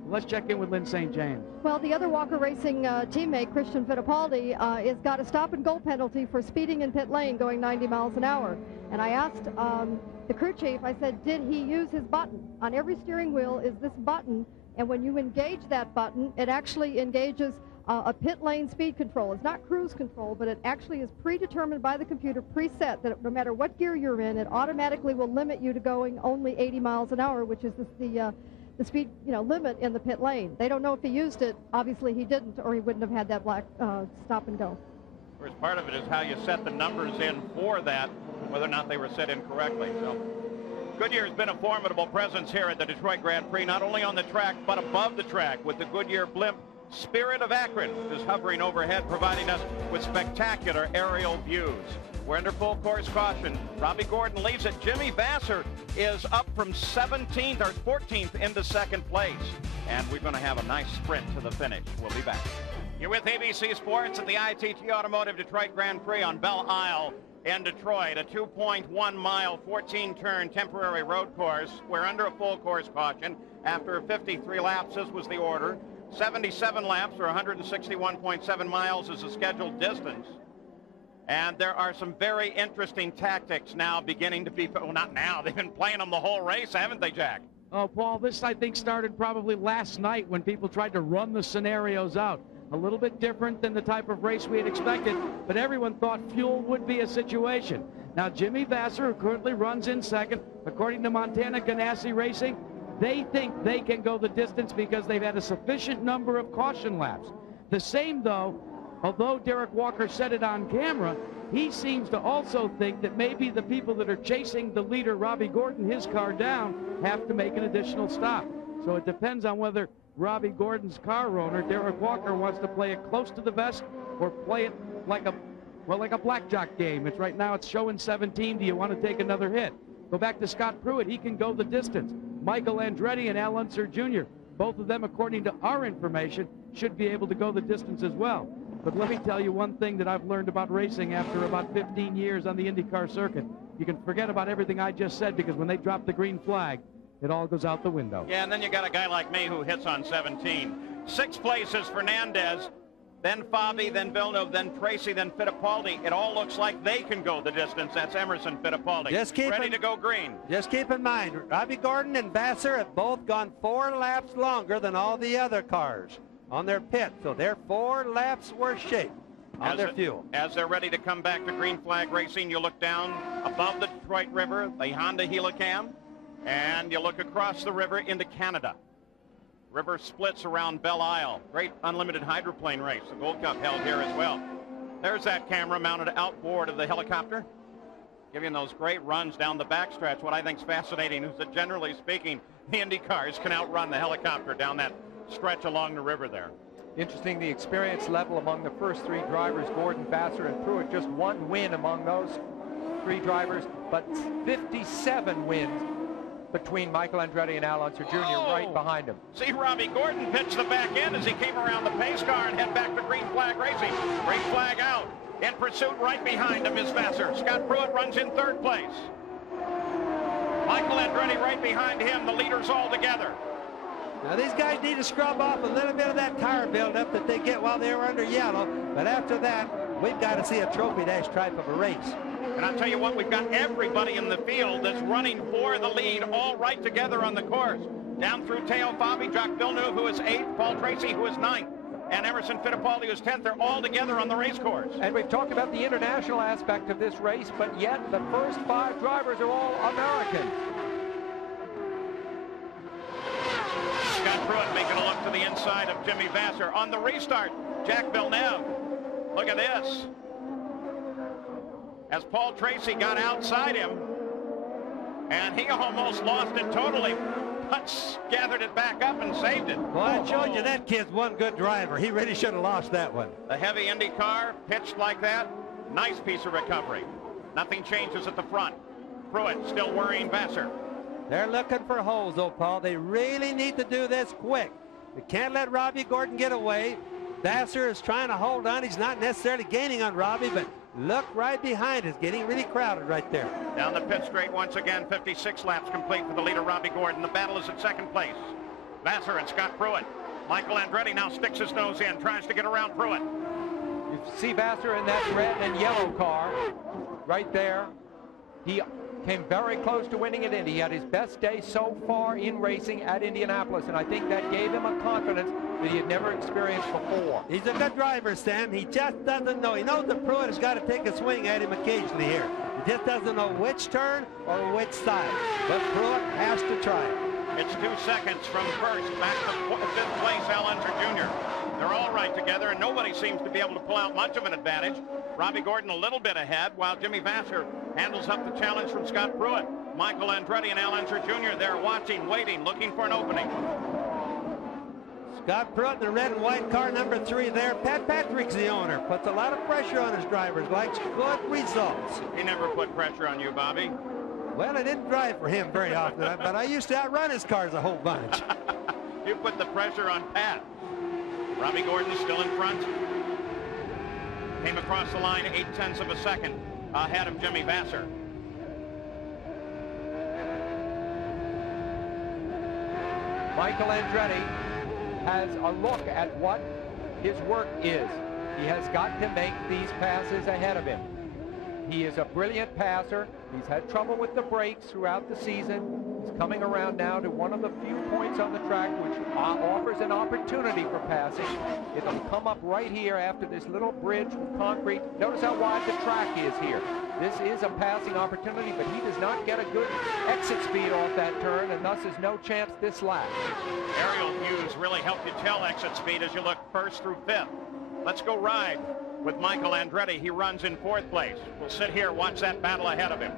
Let's check in with Lynn St. James. Well, the other Walker Racing teammate, Christian Fittipaldi, has got a stop-and-go penalty for speeding in pit lane going 90 miles an hour. And I asked the crew chief, I said, did he use his button? On every steering wheel is this button, and when you engage that button, it actually engages a pit lane speed control. It's not cruise control, but it actually is predetermined by the computer, preset, that no matter what gear you're in, it automatically will limit you to going only 80 miles an hour, which is the speed, limit in the pit lane. They don't know if he used it. Obviously, he didn't, or he wouldn't have had that black stop and go. Of course, part of it is how you set the numbers in for that, whether or not they were set incorrectly. So, Goodyear has been a formidable presence here at the Detroit Grand Prix, not only on the track, but above the track with the Goodyear blimp Spirit of Akron, is hovering overhead, providing us with spectacular aerial views. We're under full course caution. Robbie Gordon leads it. Jimmy Vassar is up from 17th or 14th into second place. And we're going to have a nice sprint to the finish. We'll be back. You're with ABC Sports at the ITT Automotive Detroit Grand Prix on Belle Isle in Detroit, a 2.1 mile, 14 turn temporary road course. We're under a full course caution after 53 laps. This was the order. 77 laps or 161.7 miles is the scheduled distance. And there are some very interesting tactics now beginning to be, well, not now, they've been playing them the whole race, haven't they, Jack? Oh, Paul, this I think started probably last night when people tried to run the scenarios out. A little bit different than the type of race we had expected, but everyone thought fuel would be a situation. Now, Jimmy Vassar, who currently runs in second, according to Montana Ganassi Racing, they think they can go the distance because they've had a sufficient number of caution laps. The same, though, although Derek Walker said it on camera, he seems to also think that maybe the people that are chasing the leader, Robbie Gordon, his car down, have to make an additional stop. So it depends on whether Robbie Gordon's car owner, Derek Walker, wants to play it close to the vest or play it like a blackjack game. It's right now it's showing 17. Do you want to take another hit? Go back to Scott Pruitt. He can go the distance. Michael Andretti and Al Unser Jr., both of them, according to our information, should be able to go the distance as well. But let me tell you one thing that I've learned about racing after about 15 years on the IndyCar circuit. You can forget about everything I just said, because when they drop the green flag, it all goes out the window. Yeah, and then you got a guy like me who hits on 17. Sixth place is Fernandez, then Fabi, then Villeneuve, then Tracy, then Fittipaldi. It all looks like they can go the distance. That's Emerson Fittipaldi. Ready to go green. Just keep in mind, Robbie Gordon and Vassar have both gone 4 laps longer than all the other cars on their pit. So they're 4 laps worse shape on their fuel. As they're ready to come back to green flag racing, you look down above the Detroit River, the Honda Helicam, and you look across the river into Canada. River splits around Belle Isle. Great unlimited hydroplane race. The Gold Cup held here as well. There's that camera mounted outboard of the helicopter, giving those great runs down the backstretch. What I think is fascinating is that, generally speaking, the Indy cars can outrun the helicopter down that stretch along the river there. Interesting, the experience level among the first 3 drivers, Gordon, Vassar, and Pruitt. Just 1 win among those 3 drivers, but 57 wins between Michael Andretti and Al Unser Jr. right behind him. See Robbie Gordon pitch the back end as he came around the pace car and head back to green flag racing. Green flag out. In pursuit right behind him is Vassar. Scott Pruitt runs in 3rd place. Michael Andretti right behind him. The leaders all together. Now these guys need to scrub off a little bit of that tire buildup that they get while they were under yellow. But after that, we've got to see a trophy dash type of a race. And I'll tell you what, we've got everybody in the field that's running for the lead, all right together on the course. Down through Teo Fabi, Jacques Villeneuve, who is 8th, Paul Tracy, who is 9th, and Emerson Fittipaldi, who's 10th. They're all together on the race course. And we've talked about the international aspect of this race, but yet the first 5 drivers are all American. Scott Pruitt making a look to the inside of Jimmy Vassar. On the restart, Jacques Villeneuve. Look at this. As Paul Tracy got outside him, and he almost lost it totally, but gathered it back up and saved it. Well, I showed you that kid's one good driver. He really should have lost that one. The heavy Indy car pitched like that. Nice piece of recovery. Nothing changes at the front. Pruitt still worrying Vassar. They're looking for holes, though, Paul. They really need to do this quick. They can't let Robbie Gordon get away. Vassar is trying to hold on. He's not necessarily gaining on Robbie, but look right behind. It's getting really crowded right there. Down the pit straight once again. 56 laps complete for the leader, Robbie Gordon. The battle is at 2nd place. Vassar and Scott Pruitt. Michael Andretti now sticks his nose in, tries to get around Pruitt. You see Vassar in that red and yellow car right there. He came very close to winning at Indy. He had his best day so far in racing at Indianapolis, and I think that gave him a confidence that he had never experienced before. He's a good driver, Sam. He just doesn't know. He knows that Pruitt has got to take a swing at him occasionally here. He just doesn't know which turn or which side. But Pruitt has to try it. It's 2 seconds from first back to 5th place, Al Unser Jr. They're all right together, and nobody seems to be able to pull out much of an advantage. Robbie Gordon a little bit ahead, while Jimmy Vassar handles up the challenge from Scott Pruitt. Michael Andretti and Al Unser Jr. there watching, waiting, looking for an opening. Scott Pruitt in the red and white car, number 3 there. Pat Patrick's the owner. Puts a lot of pressure on his drivers. Likes good results. He never put pressure on you, Bobby. Well, I didn't drive for him very often, but I used to outrun his cars a whole bunch. You put the pressure on Pat. Robbie Gordon still in front. Came across the line 0.8 of a second ahead of Jimmy Vassar. Michael Andretti has a look at what his work is. He has got to make these passes ahead of him. He is a brilliant passer. He's had trouble with the brakes throughout the season. He's coming around now to one of the few points on the track which offers an opportunity for passing. It'll come up right here after this little bridge with concrete. Notice how wide the track is here. This is a passing opportunity, but he does not get a good exit speed off that turn, and thus is no chance this lap. Aerial views really help you tell exit speed as you look 1st through 5th. Let's go ride with Michael Andretti. He runs in 4th place. We'll sit here, watch that battle ahead of him.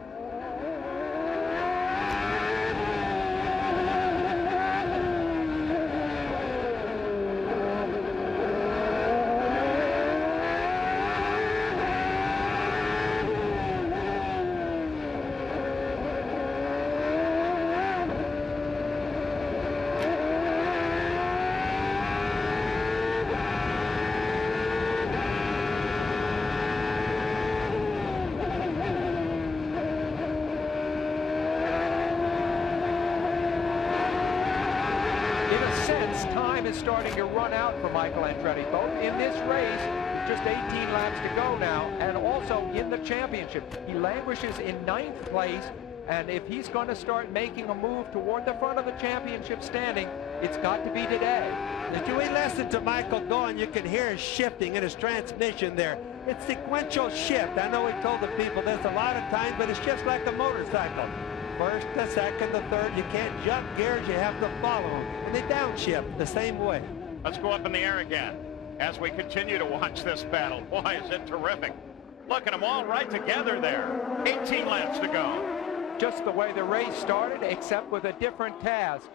Starting to run out for Michael Andretti, both in this race, just 18 laps to go now, and also in the championship. He languishes in 9th place, and if he's going to start making a move toward the front of the championship standing, it's got to be today. If you listen to Michael going, you can hear his shifting in his transmission there. It's sequential shift. I know we told the people this a lot of times, but it's just like a motorcycle. 1st, the 2nd, the 3rd. You can't jump gears, you have to follow them. And they downshift the same way. Let's go up in the air again as we continue to watch this battle. Boy, is it terrific. Look at them all right together there. 18 laps to go. Just the way the race started, except with a different task.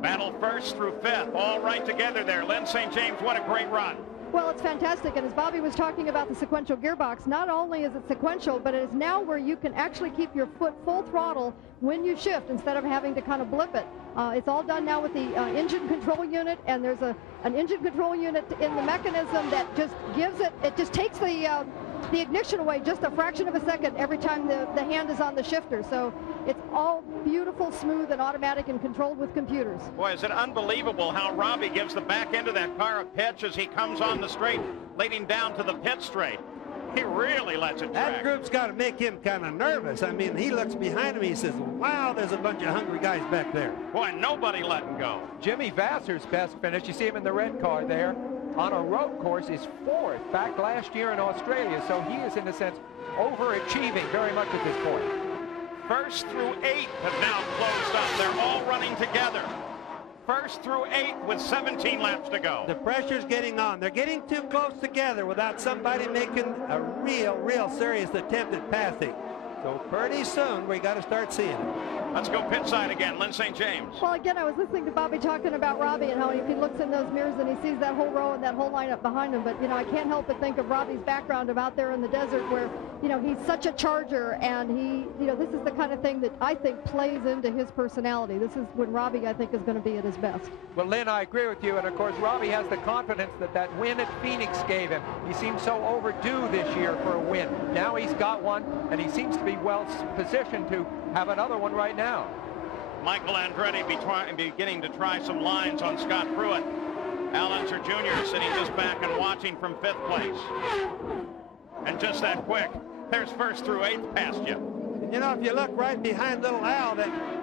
Battle 1st through 5th, all right together there. Lynn St. James, what a great run. Well, it's fantastic, and as Bobby was talking about the sequential gearbox, not only is it sequential, but it is now where you can actually keep your foot full throttle when you shift instead of having to kind of blip it. It's all done now with the engine control unit, and there's an engine control unit in the mechanism that just gives it just takes the ignition away just a fraction of a second every time the hand is on the shifter. So it's all beautiful, smooth, and automatic and controlled with computers. Boy, is it unbelievable how Robbie gives the back end of that car a pitch as he comes on the straight, leading down to the pit straight. He really lets it track. That group's got to make him kind of nervous. I mean, he looks behind him, he says, wow, there's a bunch of hungry guys back there. Boy, nobody letting go. Jimmy Vassar's best finish, you see him in the red car there, on a road course is 4th, back last year in Australia, so he is in a sense overachieving very much at this point. 1st through 8 have now closed up. They're all running together. 1st through 8 with 17 laps to go. The pressure's getting on. They're getting too close together without somebody making a real serious attempt at passing. So pretty soon we got to start seeing it. Let's go pit side again. Lynn St. James. Well, again, I was listening to Bobby talking about Robbie and how if he looks in those mirrors and he sees that whole row and that whole lineup behind him. But, you know, I can't help but think of Robbie's background of out there in the desert where, you know, he's such a charger, and he, you know, this is the kind of thing that I think plays into his personality. This is when Robbie, I think, is going to be at his best. Well, Lynn, I agree with you. And, of course, Robbie has the confidence that that win at Phoenix gave him. He seems so overdue this year for a win. Now he's got one, and he seems to be well positioned to have another one right now. Michael Andretti beginning to try some lines on Scott Pruitt. Al Unser Jr. sitting just back and watching from 5th place. And just that quick, there's first through 8th past you. You know, if you look right behind little Al,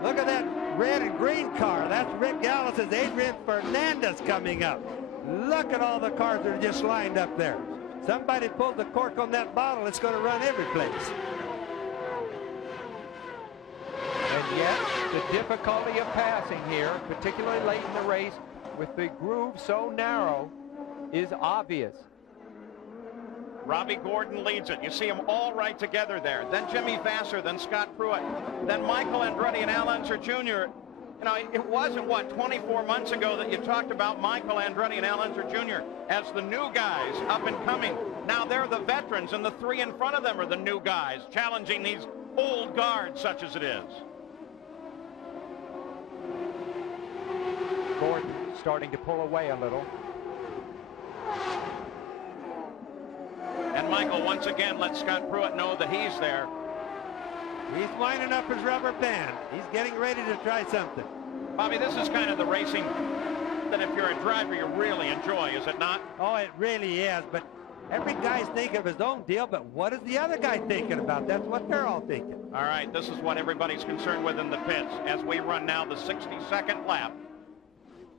look at that red and green car. That's Rick Gallus's Adrian Fernandez coming up. Look at all the cars that are just lined up there. Somebody pulled the cork on that bottle. It's going to run every place. And yet, the difficulty of passing here, particularly late in the race, with the groove so narrow, is obvious. Robbie Gordon leads it. You see them all right together there. Then Jimmy Vassar, then Scott Pruitt, then Michael Andretti and Al Unser Jr. You know, it wasn't, what, 24 months ago that you talked about Michael Andretti and Al Unser Jr. as the new guys up and coming. Now they're the veterans, and the 3 in front of them are the new guys, challenging these old guards such as it is. Gordon starting to pull away a little. And Michael once again lets Scott Pruitt know that he's there. He's winding up his rubber band. He's getting ready to try something. Bobby, this is kind of the racing that if you're a driver you really enjoy, is it not? Oh, it really is, but every guy's thinking of his own deal, but what is the other guy thinking about? That's what they're all thinking. All right, this is what everybody's concerned with in the pits as we run now the 62nd lap.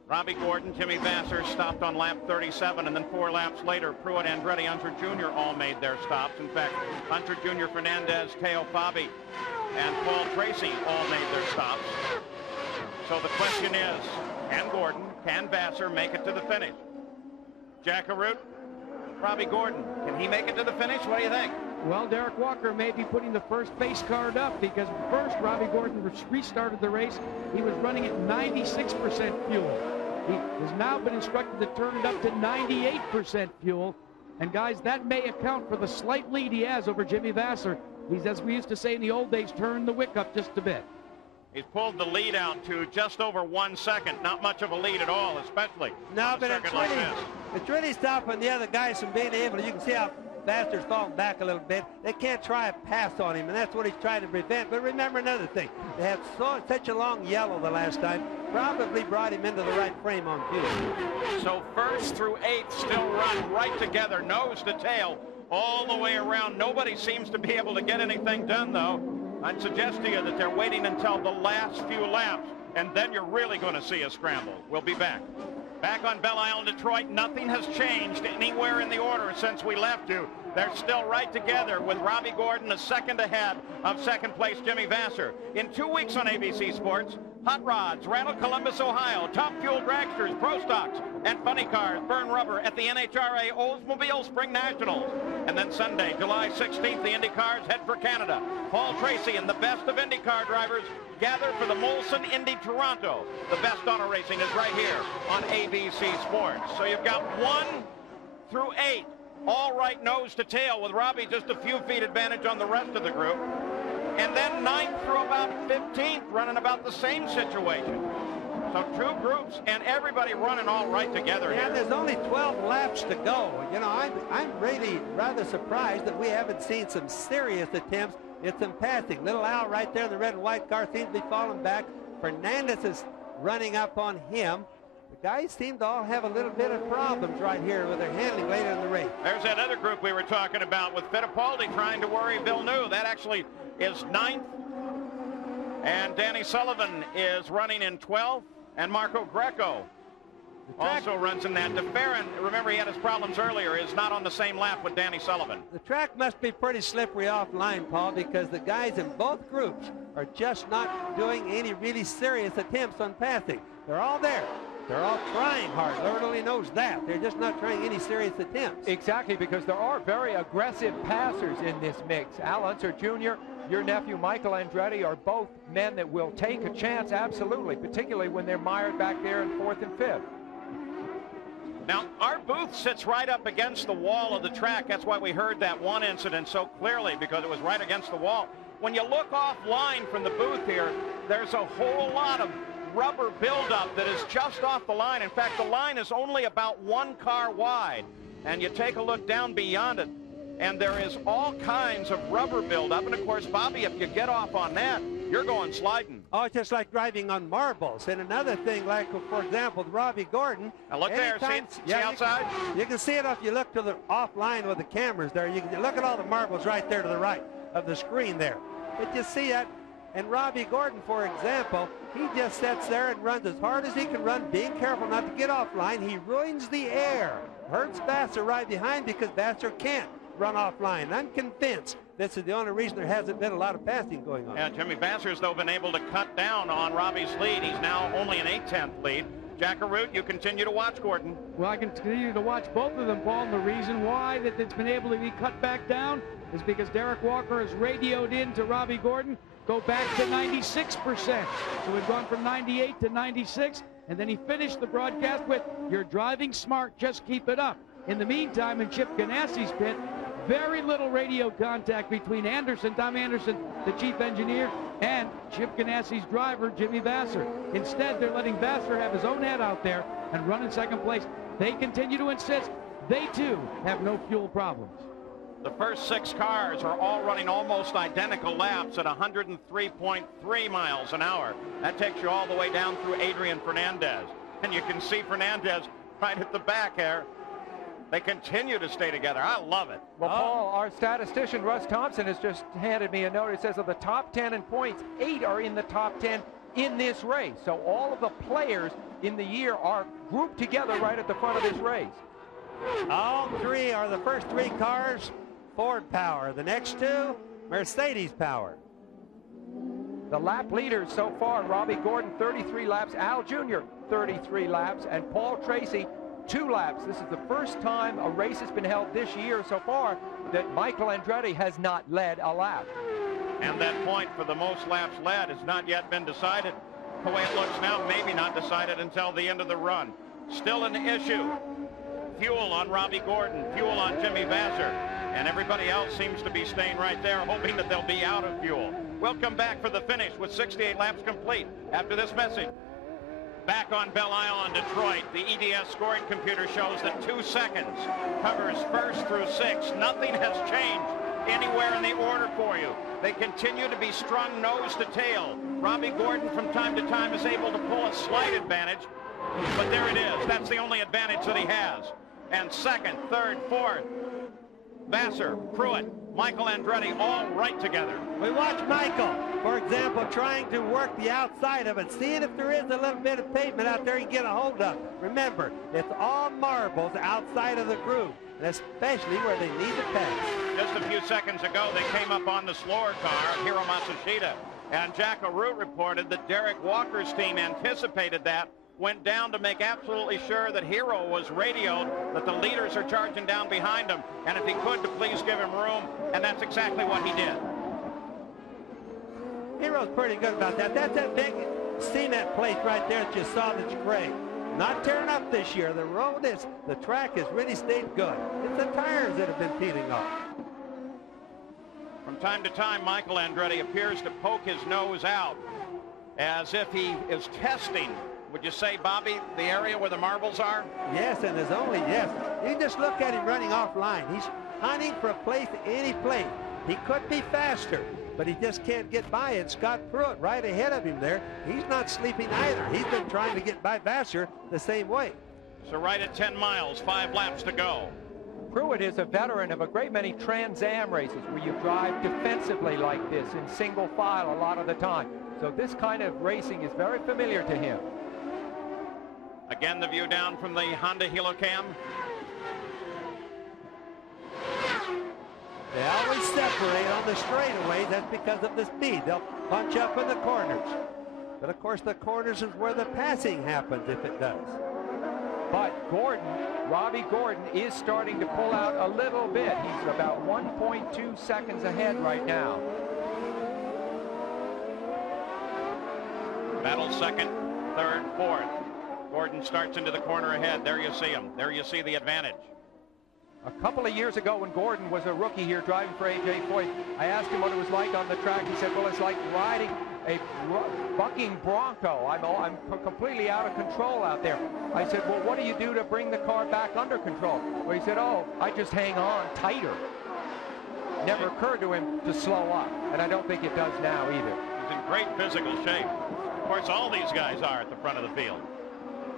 Robbie Gordon, Jimmy Vassar stopped on lap 37, and then 4 laps later, Pruitt, Andretti, Unser Jr. all made their stops. In fact, Unser Jr., Fernandez, Teo Fabi, and Paul Tracy all made their stops. So the question is, can Gordon, can Vassar make it to the finish? Jack Arute, Robbie Gordon, can he make it to the finish? What do you think? Well, Derek Walker may be putting the first base card up because first Robbie Gordon restarted the race. He was running at 96% fuel. He has now been instructed to turn it up to 98% fuel. And guys, that may account for the slight lead he has over Jimmy Vassar. He's, as we used to say in the old days, turned the wick up just a bit. He's pulled the lead out to just over 1 second. Not much of a lead at all, especially no, but it's really stopping the other guys from being able to. You can see how Vassar's falling back a little bit. They can't try a pass on him, and that's what he's trying to prevent. But remember another thing. They had such a long yellow the last time. Probably brought him into the right frame on fuel. So first through 8th still run right together, nose to tail, all the way around. Nobody seems to be able to get anything done, though. I'd suggest to you that they're waiting until the last few laps, and then you're really going to see a scramble. We'll be back. Back on Belle Isle in Detroit, nothing has changed anywhere in the order since we left you. They're still right together with Robbie Gordon a second ahead of second place Jimmy Vassar. In 2 weeks on ABC Sports, Hot Rods, Randall, Columbus, Ohio, Top Fuel Dragsters, Pro Stocks, and Funny Cars burn rubber at the NHRA Oldsmobile Spring Nationals. And then Sunday, July 16th, the IndyCars head for Canada. Paul Tracy and the best of IndyCar drivers gather for the Molson Indy Toronto. The best auto racing is right here on ABC Sports. So you've got 1 through 8, all right nose to tail, with Robbie just a few feet advantage on the rest of the group. And then 9th through about 15th running about the same situation. So 2 groups and everybody running all right together here. And there's only 12 laps to go. You know, I'm really rather surprised that we haven't seen some serious attempts at some passing. Little Al right there in the red and white car seems to be falling back. Fernandez is running up on him. The guys seem to all have a little bit of problems right here with their handling later in the race. There's that other group we were talking about with Fittipaldi trying to worry Villeneuve. That actually is 9th. And Danny Sullivan is running in 12th. And Marco Greco also runs in that. DeFerrin, remember he had his problems earlier, is not on the same lap with Danny Sullivan. The track must be pretty slippery offline, Paul, because the guys in both groups are just not doing any really serious attempts on passing. They're all there. They're all trying hard. Lord only knows that. They're just not trying any serious attempts. Exactly, because there are very aggressive passers in this mix. Al Unser Jr., your nephew Michael Andretti are both men that will take a chance, absolutely, particularly when they're mired back there in 4th and 5th. Now, our booth sits right up against the wall of the track. That's why we heard that one incident so clearly, because it was right against the wall. When you look offline from the booth here, there's a whole lot of rubber buildup that is just off the line. In fact, the line is only about 1 car wide. And you take a look down beyond it, and there is all kinds of rubber buildup. And of course, Bobby, if you get off on that, you're going sliding. Oh, it's just like driving on marbles. And another thing, like, for example, Robbie Gordon. Now look there, see outside? You can see it if you look to the offline with the cameras there. You can look at all the marbles right there to the right of the screen there. But you see it. And Robbie Gordon, for example, he just sits there and runs as hard as he can run, being careful not to get offline. He ruins the air. Hurts Vassar right behind because Vassar can't run offline. I'm convinced this is the only reason there hasn't been a lot of passing going on. Yeah, Jimmy Vassar's, though, been able to cut down on Robbie's lead. He's now only an 8/10 lead. Jack Arute, you continue to watch Gordon. Well, I continue to watch both of them, Paul, and the reason why that it's been able to be cut back down is because Derek Walker has radioed in to Robbie Gordon, go back to 96%. So we've gone from 98 to 96, and then he finished the broadcast with, "You're driving smart, just keep it up." In the meantime, in Chip Ganassi's pit, very little radio contact between Tom Anderson, the chief engineer, and Chip Ganassi's driver, Jimmy Vassar. Instead, they're letting Vassar have his own head out there and run in second place. They continue to insist they, too, have no fuel problems. The first 6 cars are all running almost identical laps at 103.3 miles an hour. That takes you all the way down through Adrian Fernandez. And you can see Fernandez right at the back there. They continue to stay together. I love it. Well, Paul, our statistician, Russ Thompson, has just handed me a note. It says of the top 10 in points, 8 are in the top 10 in this race. So all of the players in the year are grouped together right at the front of this race. All 3 are the first 3 cars Ford power. The next 2, Mercedes power. The lap leaders so far, Robbie Gordon, 33 laps, Al Jr., 33 laps, and Paul Tracy, 2 laps. This is the first time a race has been held this year so far that Michael Andretti has not led a lap. And that point for the most laps led has not yet been decided. The way it looks now, maybe not decided until the end of the run. Still an issue. Fuel on Robbie Gordon, fuel on Jimmy Vassar, and everybody else seems to be staying right there, hoping that they'll be out of fuel. We'll come back for the finish with 68 laps complete after this message. Back on Belle Isle in Detroit, the EDS scoring computer shows that 2 seconds covers first through 6. Nothing has changed anywhere in the order for you. They continue to be strung nose to tail. Robbie Gordon from time to time is able to pull a slight advantage, but there it is. That's the only advantage that he has. And second, third, fourth, Vassar, Pruitt, Michael Andretti, all right together. We watch Michael, for example, trying to work the outside of it, seeing if there is a little bit of pavement out there he can get a hold of. Remember, it's all marbles outside of the groove, and especially where they need to pass. Just a few seconds ago, they came up on the slower car, Hiro Matsushita, and Jack Arute reported that Derek Walker's team anticipated that, went down to make absolutely sure that Hiro was radioed, that the leaders are charging down behind him, and if he could, to please give him room, and that's exactly what he did. Hiro's pretty good about that. That's that big cement plate right there that you saw that's gray. Not tearing up this year. The track has really stayed good. It's the tires that have been peeling off. From time to time, Michael Andretti appears to poke his nose out as if he is testing. Would you say, Bobby, the area where the marbles are? Yes, and there's only, yes. You just look at him running offline. He's hunting for a place, any place. He could be faster, but he just can't get by it. Scott Pruitt right ahead of him there. He's not sleeping either. He's been trying to get by Vassar the same way. So right at 10 miles, 5 laps to go. Pruitt is a veteran of a great many Trans Am races where you drive defensively like this in single file a lot of the time. So this kind of racing is very familiar to him. Again, the view down from the Honda Helocam. They always separate on the straightaways. That's because of the speed. They'll punch up in the corners. But, of course, the corners is where the passing happens if it does. But Robbie Gordon is starting to pull out a little bit. He's about 1.2 seconds ahead right now. Battle second, third, fourth. Gordon starts into the corner ahead. There you see him. There you see the advantage. A couple of years ago when Gordon was a rookie here driving for A.J. Foyt, I asked him what it was like on the track. He said, well, it's like riding a bucking bronco. I'm completely out of control out there. I said, well, what do you do to bring the car back under control? Well, he said, oh, I just hang on tighter. Never occurred to him to slow up, and I don't think it does now either. in great physical shape. Of course, all these guys are at the front of the field.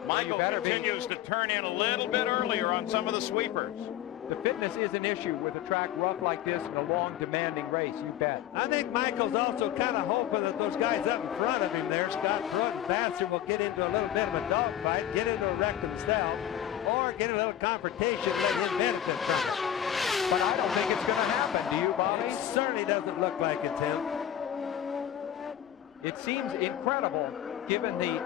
Michael continues to turn in a little bit earlier on some of the sweepers. The fitness is an issue with a track rough like this in a long, demanding race, you bet. I think Michael's also kind of hoping that those guys up in front of him there, Scott Pruitt and Vassar, will get into a little bit of a dogfight, get into a wreck themselves, or get a little confrontation and let him benefit from it. But I don't think it's going to happen. Do you, Bobby? It certainly doesn't look like it's him. It seems incredible, given the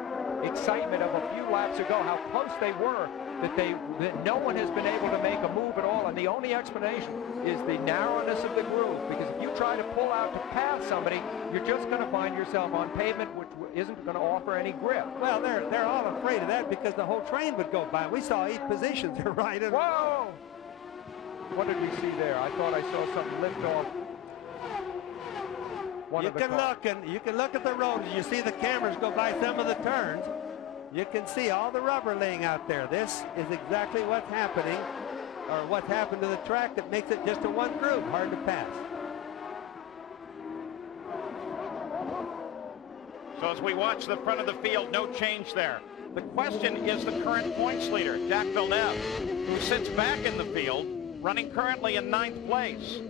excitement of a few laps ago, how close they were, that no one has been able to make a move at all. And the only explanation is the narrowness of the groove, because if you try to pull out to pass somebody, you're just going to find yourself on pavement, which isn't going to offer any grip. Well, they're all afraid of that because the whole train would go by. We saw 8 positions right in. Whoa! What did we see there? I thought I saw something lift off. You can look at the road and you see the cameras go by some of the turns. You can see all the rubber laying out there. This is exactly what's happening, or what's happened to the track that makes it just a one groove, hard to pass. So as we watch the front of the field, no change there. The question is the current points leader, Jacques Villeneuve, who sits back in the field, running currently in 9th place.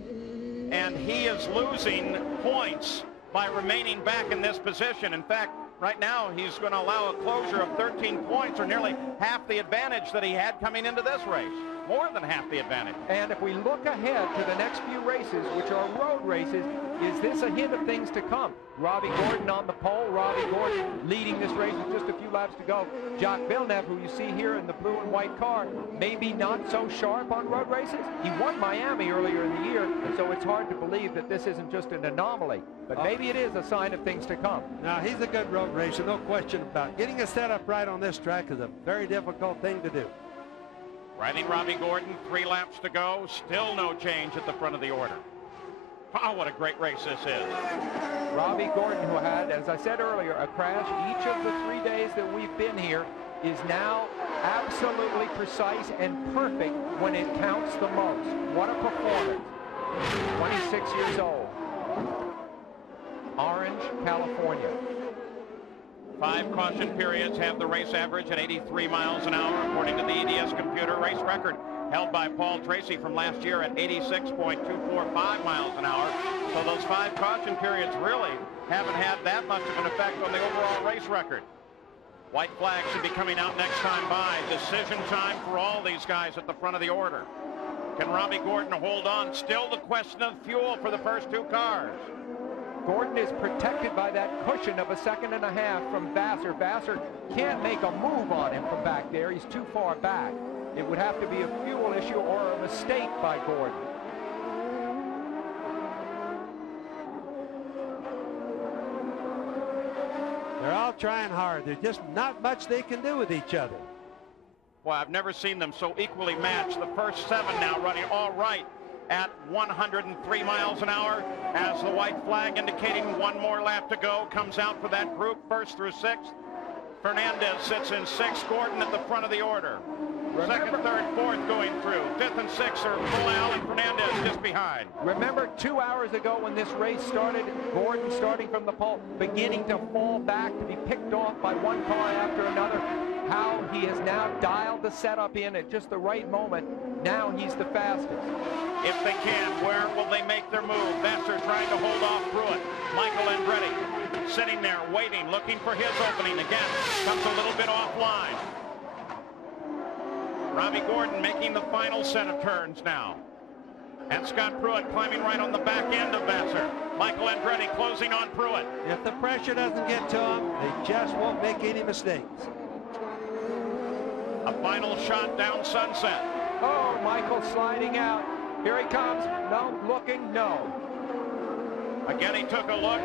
And he is losing points by remaining back in this position. In fact, right now he's going to allow a closure of 13 points, or nearly half the advantage that he had coming into this race. More than half the advantage. And if we look ahead to the next few races, which are road races, is this a hint of things to come? Robbie Gordon on the pole. Robbie Gordon leading this race with just a few laps to go. Jacques Villeneuve, who you see here in the blue and white car, maybe not so sharp on road races. He won Miami earlier in the year, and so it's hard to believe that this isn't just an anomaly. But maybe it is a sign of things to come. Now, he's a good road racer, no question about it. Getting a setup right on this track is a very difficult thing to do. Riding Robbie Gordon, 3 laps to go. Still no change at the front of the order. Oh, what a great race this is. Robbie Gordon, who had, as I said earlier, a crash each of the 3 days that we've been here, is now absolutely precise and perfect when it counts the most. What a performance. 26 years old. Orange, California. 5 caution periods have the race average at 83 miles an hour, according to the EDS computer. Race record held by Paul Tracy from last year at 86.245 miles an hour. So those 5 caution periods really haven't had that much of an effect on the overall race record. White flag should be coming out next time by. Decision time for all these guys at the front of the order. Can Robbie Gordon hold on? Still the question of fuel for the first 2 cars. Gordon is protected by that cushion of a 1.5 seconds from Vassar. Vassar can't make a move on him from back there. He's too far back. It would have to be a fuel issue or a mistake by Gordon. They're all trying hard. There's just not much they can do with each other. Well, I've never seen them so equally matched. The first 7 now running all right at 103 miles an hour, as the white flag indicating 1 more lap to go comes out for that group, 1st through 6th. Fernandez sits in 6th. Gordon at the front of the order. 2nd, 3rd, 4th going through. 5th and 6th are Belle Isle and Fernandez just behind. Remember 2 hours ago when this race started, Gordon starting from the pole, beginning to fall back, to be picked off by one car after another. How he has now dialed the setup in at just the right moment. Now he's the fastest. If they can, where will they make their move? Vassar trying to hold off Pruitt. Michael Andretti sitting there waiting, looking for his opening. Again, comes a little bit offline. Robbie Gordon making the final set of turns now. And Scott Pruitt climbing right on the back end of Vassar. Michael Andretti closing on Pruitt. If the pressure doesn't get to them, they just won't make any mistakes. A final shot down Sunset. Oh, Michael sliding out. Here he comes. No, looking, no. Again, he took a look,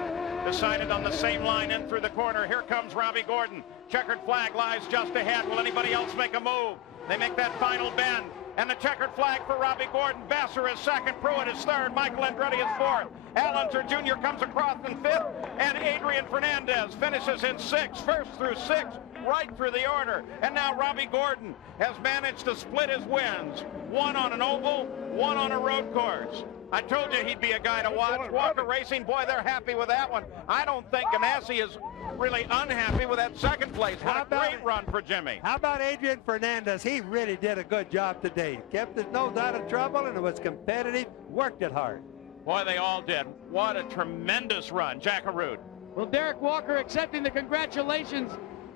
decided on the same line in through the corner. Here comes Robbie Gordon. Checkered flag lies just ahead. Will anybody else make a move? They make that final bend. And the checkered flag for Robbie Gordon. Vassar is 2nd, Pruitt is 3rd, Michael Andretti is 4th. Alonso Jr. comes across in 5th, and Adrian Fernandez finishes in 6th, 1st through 6th, right through the order. And now Robbie Gordon has managed to split his wins. 1 on an oval, 1 on a road course. I told you he'd be a guy to watch. Walker Racing, boy, they're happy with that one. I don't think Ganassi is really unhappy with that second place. What a great run for Jimmy. How about Adrian Fernandez? He really did a good job today. Kept his nose out of trouble, and it was competitive. Worked it hard. Boy, they all did. What a tremendous run. Jack Arute. Well, Derek Walker accepting the congratulations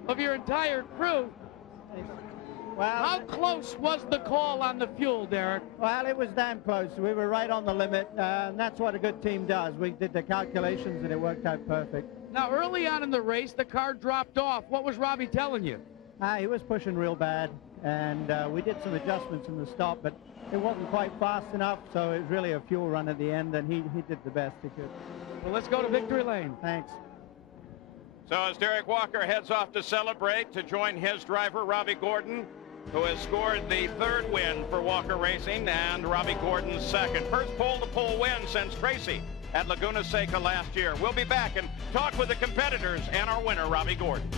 of your entire crew. Well, how close was the call on the fuel, Derek? Well, it was damn close. We were right on the limit, and that's what a good team does. We did the calculations, and it worked out perfect. Now, early on in the race, the car dropped off. What was Robbie telling you? He was pushing real bad, and we did some adjustments in the stop, but it wasn't quite fast enough, so it was really a fuel run at the end, and he did the best he could. Well, let's go to victory lane. Thanks. So as Derek Walker heads off to celebrate to join his driver, Robbie Gordon, who has scored the third win for Walker Racing, and Robbie Gordon's second. First pole-to-pole win since Tracy at Laguna Seca last year. We'll be back and talk with the competitors and our winner, Robbie Gordon.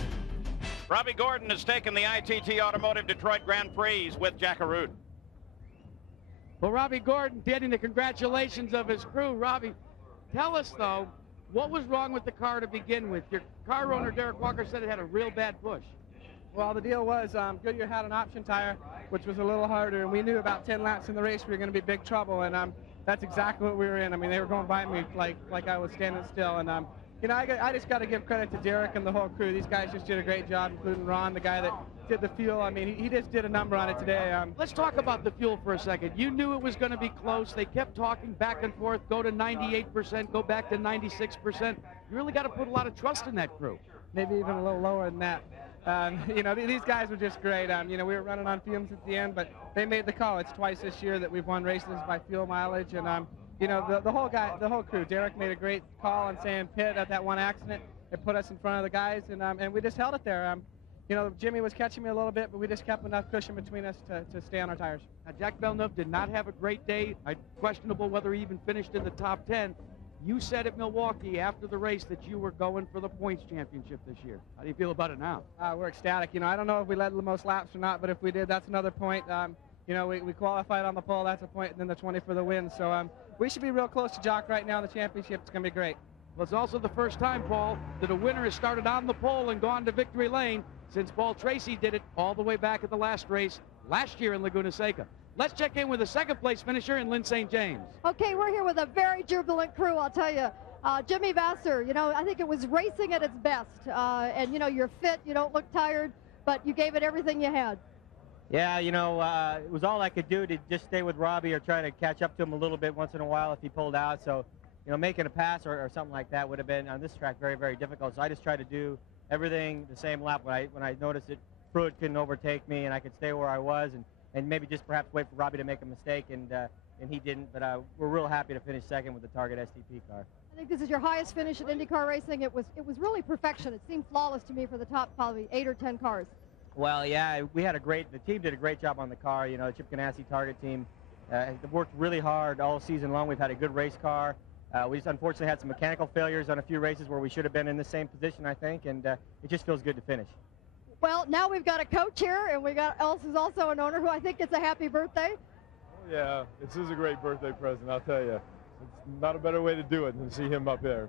Robbie Gordon has taken the ITT Automotive Detroit Grand Prix with Jack Arute. Well, Robbie Gordon getting the congratulations of his crew. Robbie, tell us, though, what was wrong with the car to begin with? Your car owner, Derek Walker, said it had a real bad push. Well, the deal was Goodyear had an option tire, which was a little harder, and we knew about 10 laps in the race we were going to be big trouble, and that's exactly what we were in. I mean, they were going by me like I was standing still, and you know, I just got to give credit to Derek and the whole crew. These guys just did a great job, including Ron, the guy that did the fuel. I mean, he just did a number on it today. Let's talk about the fuel for a second. You knew it was going to be close. They kept talking back and forth, go to 98%, go back to 96%. You really got to put a lot of trust in that crew. Maybe even a little lower than that. You know, these guys were just great. You know, we were running on fumes at the end, but they made the call. It's twice this year that we've won races by fuel mileage, and you know, the whole crew. Derek made a great call on saying pit at that one accident. It put us in front of the guys, and we just held it there. You know, Jimmy was catching me a little bit, but we just kept enough cushion between us to stay on our tires. Now, Jack Villeneuve did not have a great day. Questionable whether he even finished in the top 10. You said at Milwaukee after the race that you were going for the points championship this year. How do you feel about it now? We're ecstatic. You know, I don't know if we led the most laps or not, but if we did, that's another point. You know, we qualified on the pole, that's a point, and then the 20 for the win. So we should be real close to Jock right now in the championship. It's going to be great. Well, it's also the first time, Paul, that a winner has started on the pole and gone to victory lane since Paul Tracy did it all the way back at the last race last year in Laguna Seca. Let's check in with the second place finisher in Lynn St. James. Okay, we're here with a very jubilant crew, I'll tell you. Jimmy Vassar, you know, I think it was racing at its best. And, you know, you're fit, you don't look tired, but you gave it everything you had. Yeah, you know, it was all I could do to just stay with Robbie or try to catch up to him a little bit once in a while if he pulled out. So, you know, making a pass or something like that would have been on this track very, very difficult. So I just tried to do everything the same lap when I noticed that Pruitt couldn't overtake me and I could stay where I was and maybe just perhaps wait for Robbie to make a mistake, and he didn't. But we're real happy to finish second with the Target STP car. I think this is your highest finish at IndyCar racing. It was really perfection. It seemed flawless to me for the top probably 8 or 10 cars. Well, yeah, the team did a great job on the car. You know, the Chip Ganassi Target team worked really hard all season long. We've had a good race car. We just unfortunately had some mechanical failures on a few races where we should have been in the same position, I think, and it just feels good to finish. Well, now we've got a coach here, and we got Els, who's also an owner, who I think gets a happy birthday. Oh, yeah, this is a great birthday present, I'll tell you. It's not a better way to do it than to see him up there.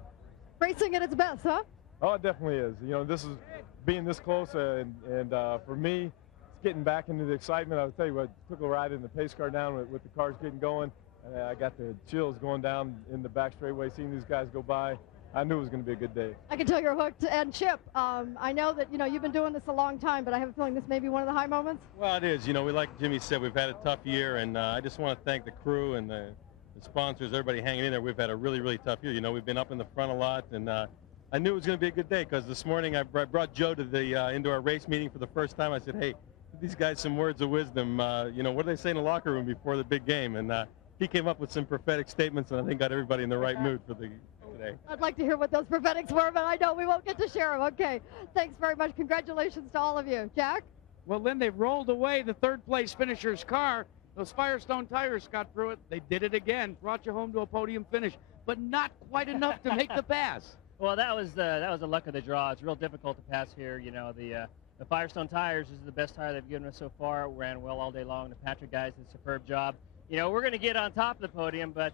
Racing at its best, huh? Oh, it definitely is. You know, this is being this close, and for me, it's getting back into the excitement. I'll tell you what, took a ride in the pace car down with the cars getting going. And I got the chills going down in the back straightaway, seeing these guys go by. I knew it was going to be a good day. I can tell you're hooked. And Chip, I know that, you know, you've been doing this a long time, but I have a feeling this may be one of the high moments. Well, it is. You know, like Jimmy said, we've had a tough year, and I just want to thank the crew and the sponsors, everybody hanging in there. We've had a really, really tough year. You know, we've been up in the front a lot, and I knew it was going to be a good day because this morning I brought Joe to the into our race meeting for the first time. I said, hey, give these guys some words of wisdom. You know, what do they say in the locker room before the big game? And he came up with some prophetic statements, and I think got everybody in the right mood for today. I'd like to hear what those prophetics were, but I know we won't get to share them. Okay, thanks very much. Congratulations to all of you. Jack? Well, Lynn, they've rolled away the third place finisher's car. Those Firestone tires, Scott Pruitt, they did it again, brought you home to a podium finish, but not quite enough to make the pass. Well, that was the luck of the draw. It's real difficult to pass here. You know, the Firestone tires is the best tire they've given us so far. It ran well all day long. The Patrick guys did a superb job. you know, we're going to get on top of the podium, but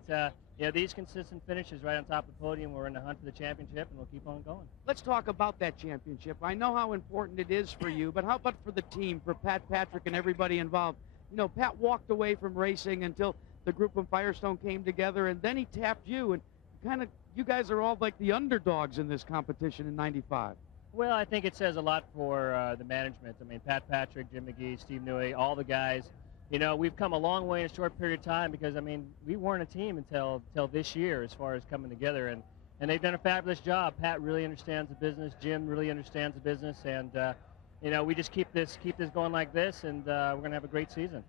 you know, these consistent finishes right on top of the podium, we're in the hunt for the championship, and we'll keep on going. Let's talk about that championship. I know how important it is for you, but how about for the team, for Pat Patrick and everybody involved? You know, Pat walked away from racing until the group from Firestone came together, and then he tapped you, and kind of, you guys are all like the underdogs in this competition in '95. Well, I think it says a lot for the management. I mean, Pat Patrick, Jim McGee, Steve Newey, all the guys. You know, we've come a long way in a short period of time because, I mean, we weren't a team until this year as far as coming together, and they've done a fabulous job. Pat really understands the business. Jim really understands the business, and you know, we just keep this going like this, and we're going to have a great season.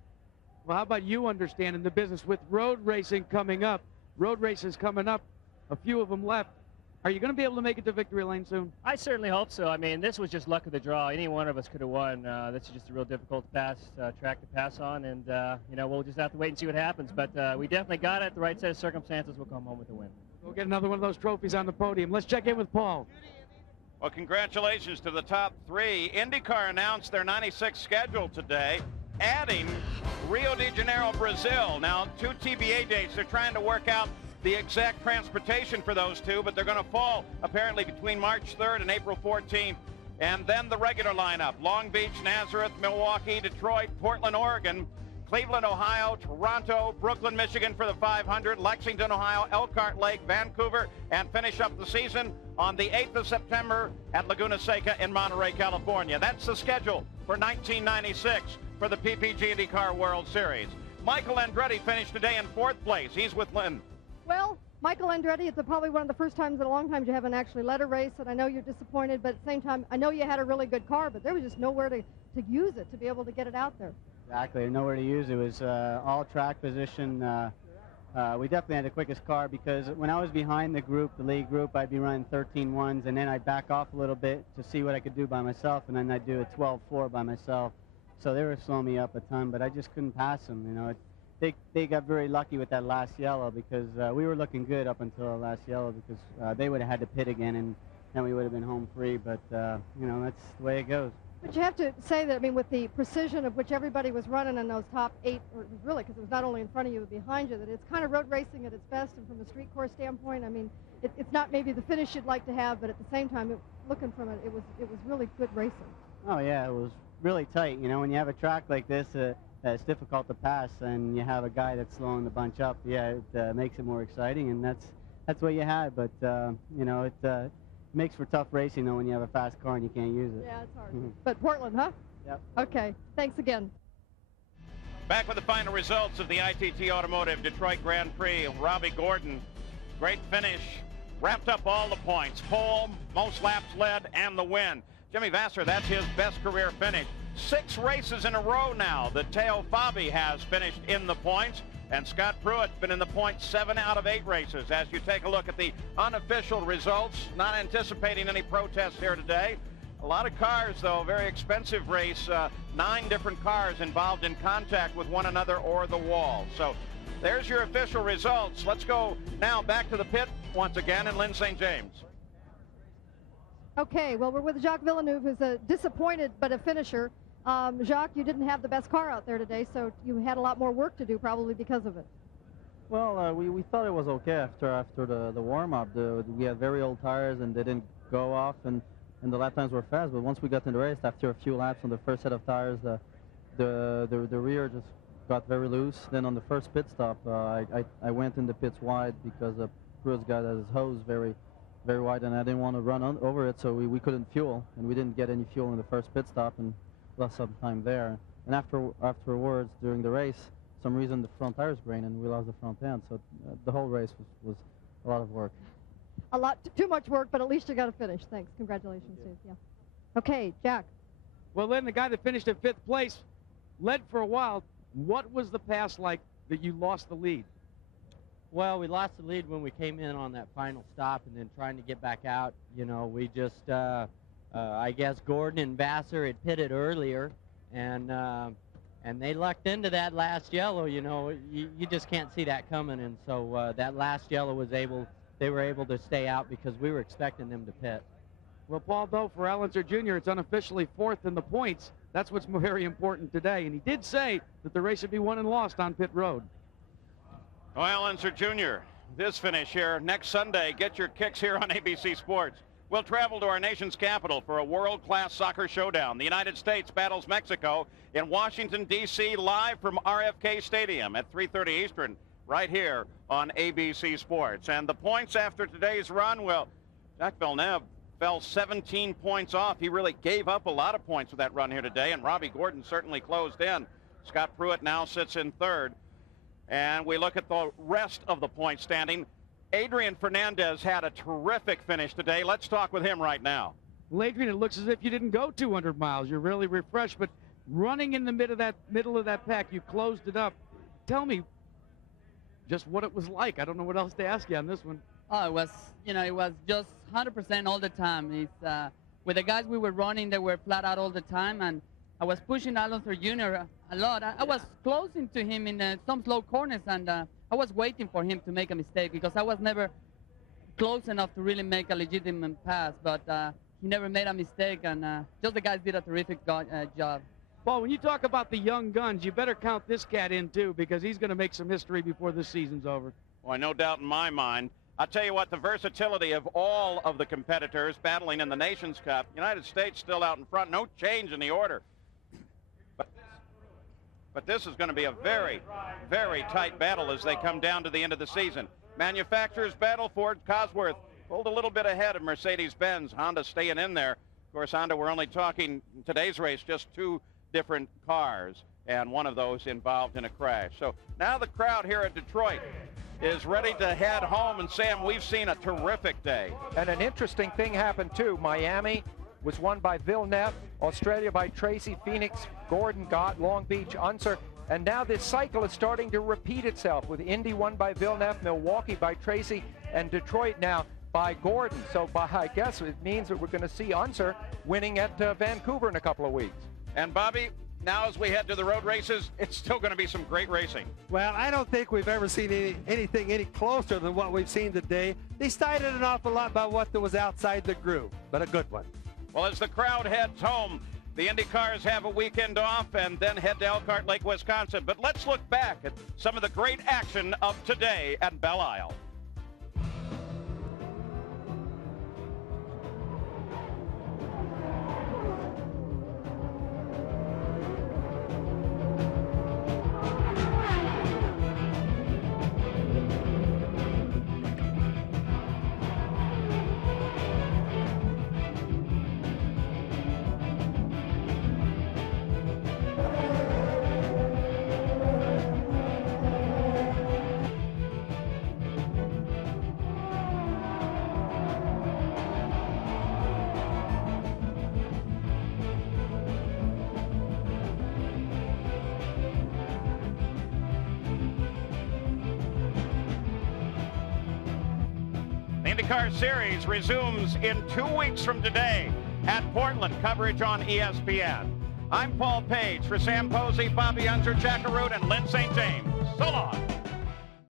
Well, how about you understanding the business with road racing coming up? Road races coming up, a few of them left. Are you going to be able to make it to victory lane soon? I certainly hope so. I mean, this was just luck of the draw. Any one of us could have won. This is just a real difficult track to pass on, and you know, we'll just have to wait and see what happens. But we definitely got it. The right set of circumstances, we'll come home with a win. We'll get another one of those trophies on the podium. Let's check in with Paul. Well, congratulations to the top three. IndyCar announced their 96 schedule today, adding Rio de Janeiro, Brazil. Now, 2 TBA dates. They're trying to work out the exact transportation for those two, but they're going to fall apparently between March 3rd and April 14th. And then the regular lineup: Long Beach, Nazareth, Milwaukee, Detroit, Portland, Oregon, Cleveland, Ohio, Toronto, Brooklyn, Michigan for the 500, Lexington, Ohio, Elkhart Lake, Vancouver, and finish up the season on the 8th of September at Laguna Seca in Monterey, California. That's the schedule for 1996 for the PPG IndyCar World Series. Michael Andretti finished today in 4th place. He's with Lynn. Well, Michael Andretti, it's probably one of the first times in a long time you haven't actually led a race, and I know you're disappointed, but at the same time, I know you had a really good car, but there was just nowhere to use it, to be able to get it out there. Exactly, nowhere to use it. It was all track position. We definitely had the quickest car because when I was behind the group, the lead group, I'd be running 13.1s, and then I'd back off a little bit to see what I could do by myself, and then I'd do a 12.4 by myself. So they were slowing me up a ton, but I just couldn't pass them, you know. They got very lucky with that last yellow because we were looking good up until the last yellow because they would have had to pit again, and then we would have been home free. But, you know, that's the way it goes. But you have to say that, I mean, with the precision of which everybody was running in those top 8, or really, because it was not only in front of you but behind you, that it's kind of road racing at its best. And from a street course standpoint, I mean, it's not maybe the finish you'd like to have, but at the same time, looking from it, it was really good racing. Oh, yeah, it was really tight. You know, when you have a track like this, it's difficult to pass, and you have a guy that's slowing the bunch up. Yeah, it makes it more exciting, and that's what you had. But you know, it makes for tough racing though when you have a fast car and you can't use it. Yeah, it's hard. But Portland, huh? Yep. Okay. Thanks again. Back with the final results of the ITT Automotive Detroit Grand Prix. Robbie Gordon, great finish, wrapped up all the points: pole, most laps led, and the win. Jimmy Vassar, that's his best career finish. 6 races in a row now that Teo Fabi has finished in the points, and Scott Pruitt's been in the points 7 out of 8 races. As you take a look at the unofficial results, not anticipating any protests here today. A lot of cars, though, very expensive race. 9 different cars involved in contact with one another or the wall. So there's your official results. Let's go now back to the pit once again in Lynn St. James. Okay, well, we're with Jacques Villeneuve, who's a disappointed but a finisher. Jacques, you didn't have the best car out there today, so you had a lot more work to do probably because of it. Well, we thought it was okay after the warm-up. We had very old tires, and they didn't go off, and the lap times were fast. But once we got in the race, after a few laps on the first set of tires, the rear just got very loose. Then on the first pit stop, I went in the pits wide because Pruitt's got his hose very wide, and I didn't want to run over it, so we couldn't fuel, and we didn't get any fuel in the first pit stop, and lost some time there. And afterwards, during the race, some reason the front tires grained, and we lost the front end, so the whole race was a lot of work. A lot, too much work, but at least you got to finish. Thanks. Congratulations, Steve. Yeah. Okay, Jack. Well, then the guy that finished at 5th place led for a while. What was the pass like that you lost the lead? Well, we lost the lead when we came in on that final stop, and then trying to get back out, you know, we just, I guess Gordon and Vassar had pitted earlier, and they lucked into that last yellow. You know, you just can't see that coming, and so that last yellow they were able to stay out because we were expecting them to pit. Well, Paul, though, for Allenser Jr., it's unofficially 4th in the points. That's what's very important today, and he did say that the race would be won and lost on pit road. Well, Unser Jr., this finish here next Sunday. Get your kicks here on ABC Sports. We'll travel to our nation's capital for a world-class soccer showdown. The United States battles Mexico in Washington, D.C., live from RFK Stadium at 3:30 Eastern, right here on ABC Sports. And the points after today's run, well, Jacques Villeneuve fell 17 points off. He really gave up a lot of points with that run here today, and Robbie Gordon certainly closed in. Scott Pruitt now sits in third. And we look at the rest of the point standing. Adrian Fernandez had a terrific finish today. Let's talk with him right now. Well, Adrian, it looks as if you didn't go 200 miles. You're really refreshed, but running in the middle of that pack, you closed it up. Tell me just what it was like. I don't know what else to ask you on this one. Oh, it was, it was just 100% all the time. It's, with the guys we were running, they were flat out all the time, and I was pushing Alonso Jr. a lot. I was closing to him in some slow corners, and I was waiting for him to make a mistake because I was never close enough to really make a legitimate pass, but he never made a mistake, and just the guys did a terrific job. Well, when you talk about the young guns, you better count this cat in, too, because he's going to make some history before this season's over. Well, no doubt in my mind. I'll tell you what, the versatility of all of the competitors battling in the Nations Cup, United States still out in front, no change in the order. But this is going to be a very, very tight battle as they come down to the end of the season. Manufacturers battle. Ford Cosworth pulled a little bit ahead of Mercedes-Benz. Honda staying in there. Of course, Honda, we're only talking in today's race, just 2 different cars, and one of those involved in a crash. So now the crowd here at Detroit is ready to head home. And Sam, we've seen a terrific day. And an interesting thing happened too. Miami was won by Villeneuve, Australia by Tracy, Phoenix, Gordon got, Long Beach, Unser. And now this cycle is starting to repeat itself with Indy won by Villeneuve, Milwaukee by Tracy, and Detroit now by Gordon. So I guess it means that we're going to see Unser winning at Vancouver in a couple of weeks. And Bobby, now as we head to the road races, it's still going to be some great racing. Well, I don't think we've ever seen anything any closer than what we've seen today. They cited an awful lot about what was outside the groove, but a good one. Well, as the crowd heads home, the IndyCars have a weekend off and then head to Elkhart Lake, Wisconsin. But let's look back at some of the great action of today at Belle Isle. The IndyCar Series resumes in 2 weeks from today at Portland. Coverage on ESPN. I'm Paul Page for Sam Posey, Bobby Unser, Jack Arute, and Lynn St. James. So long.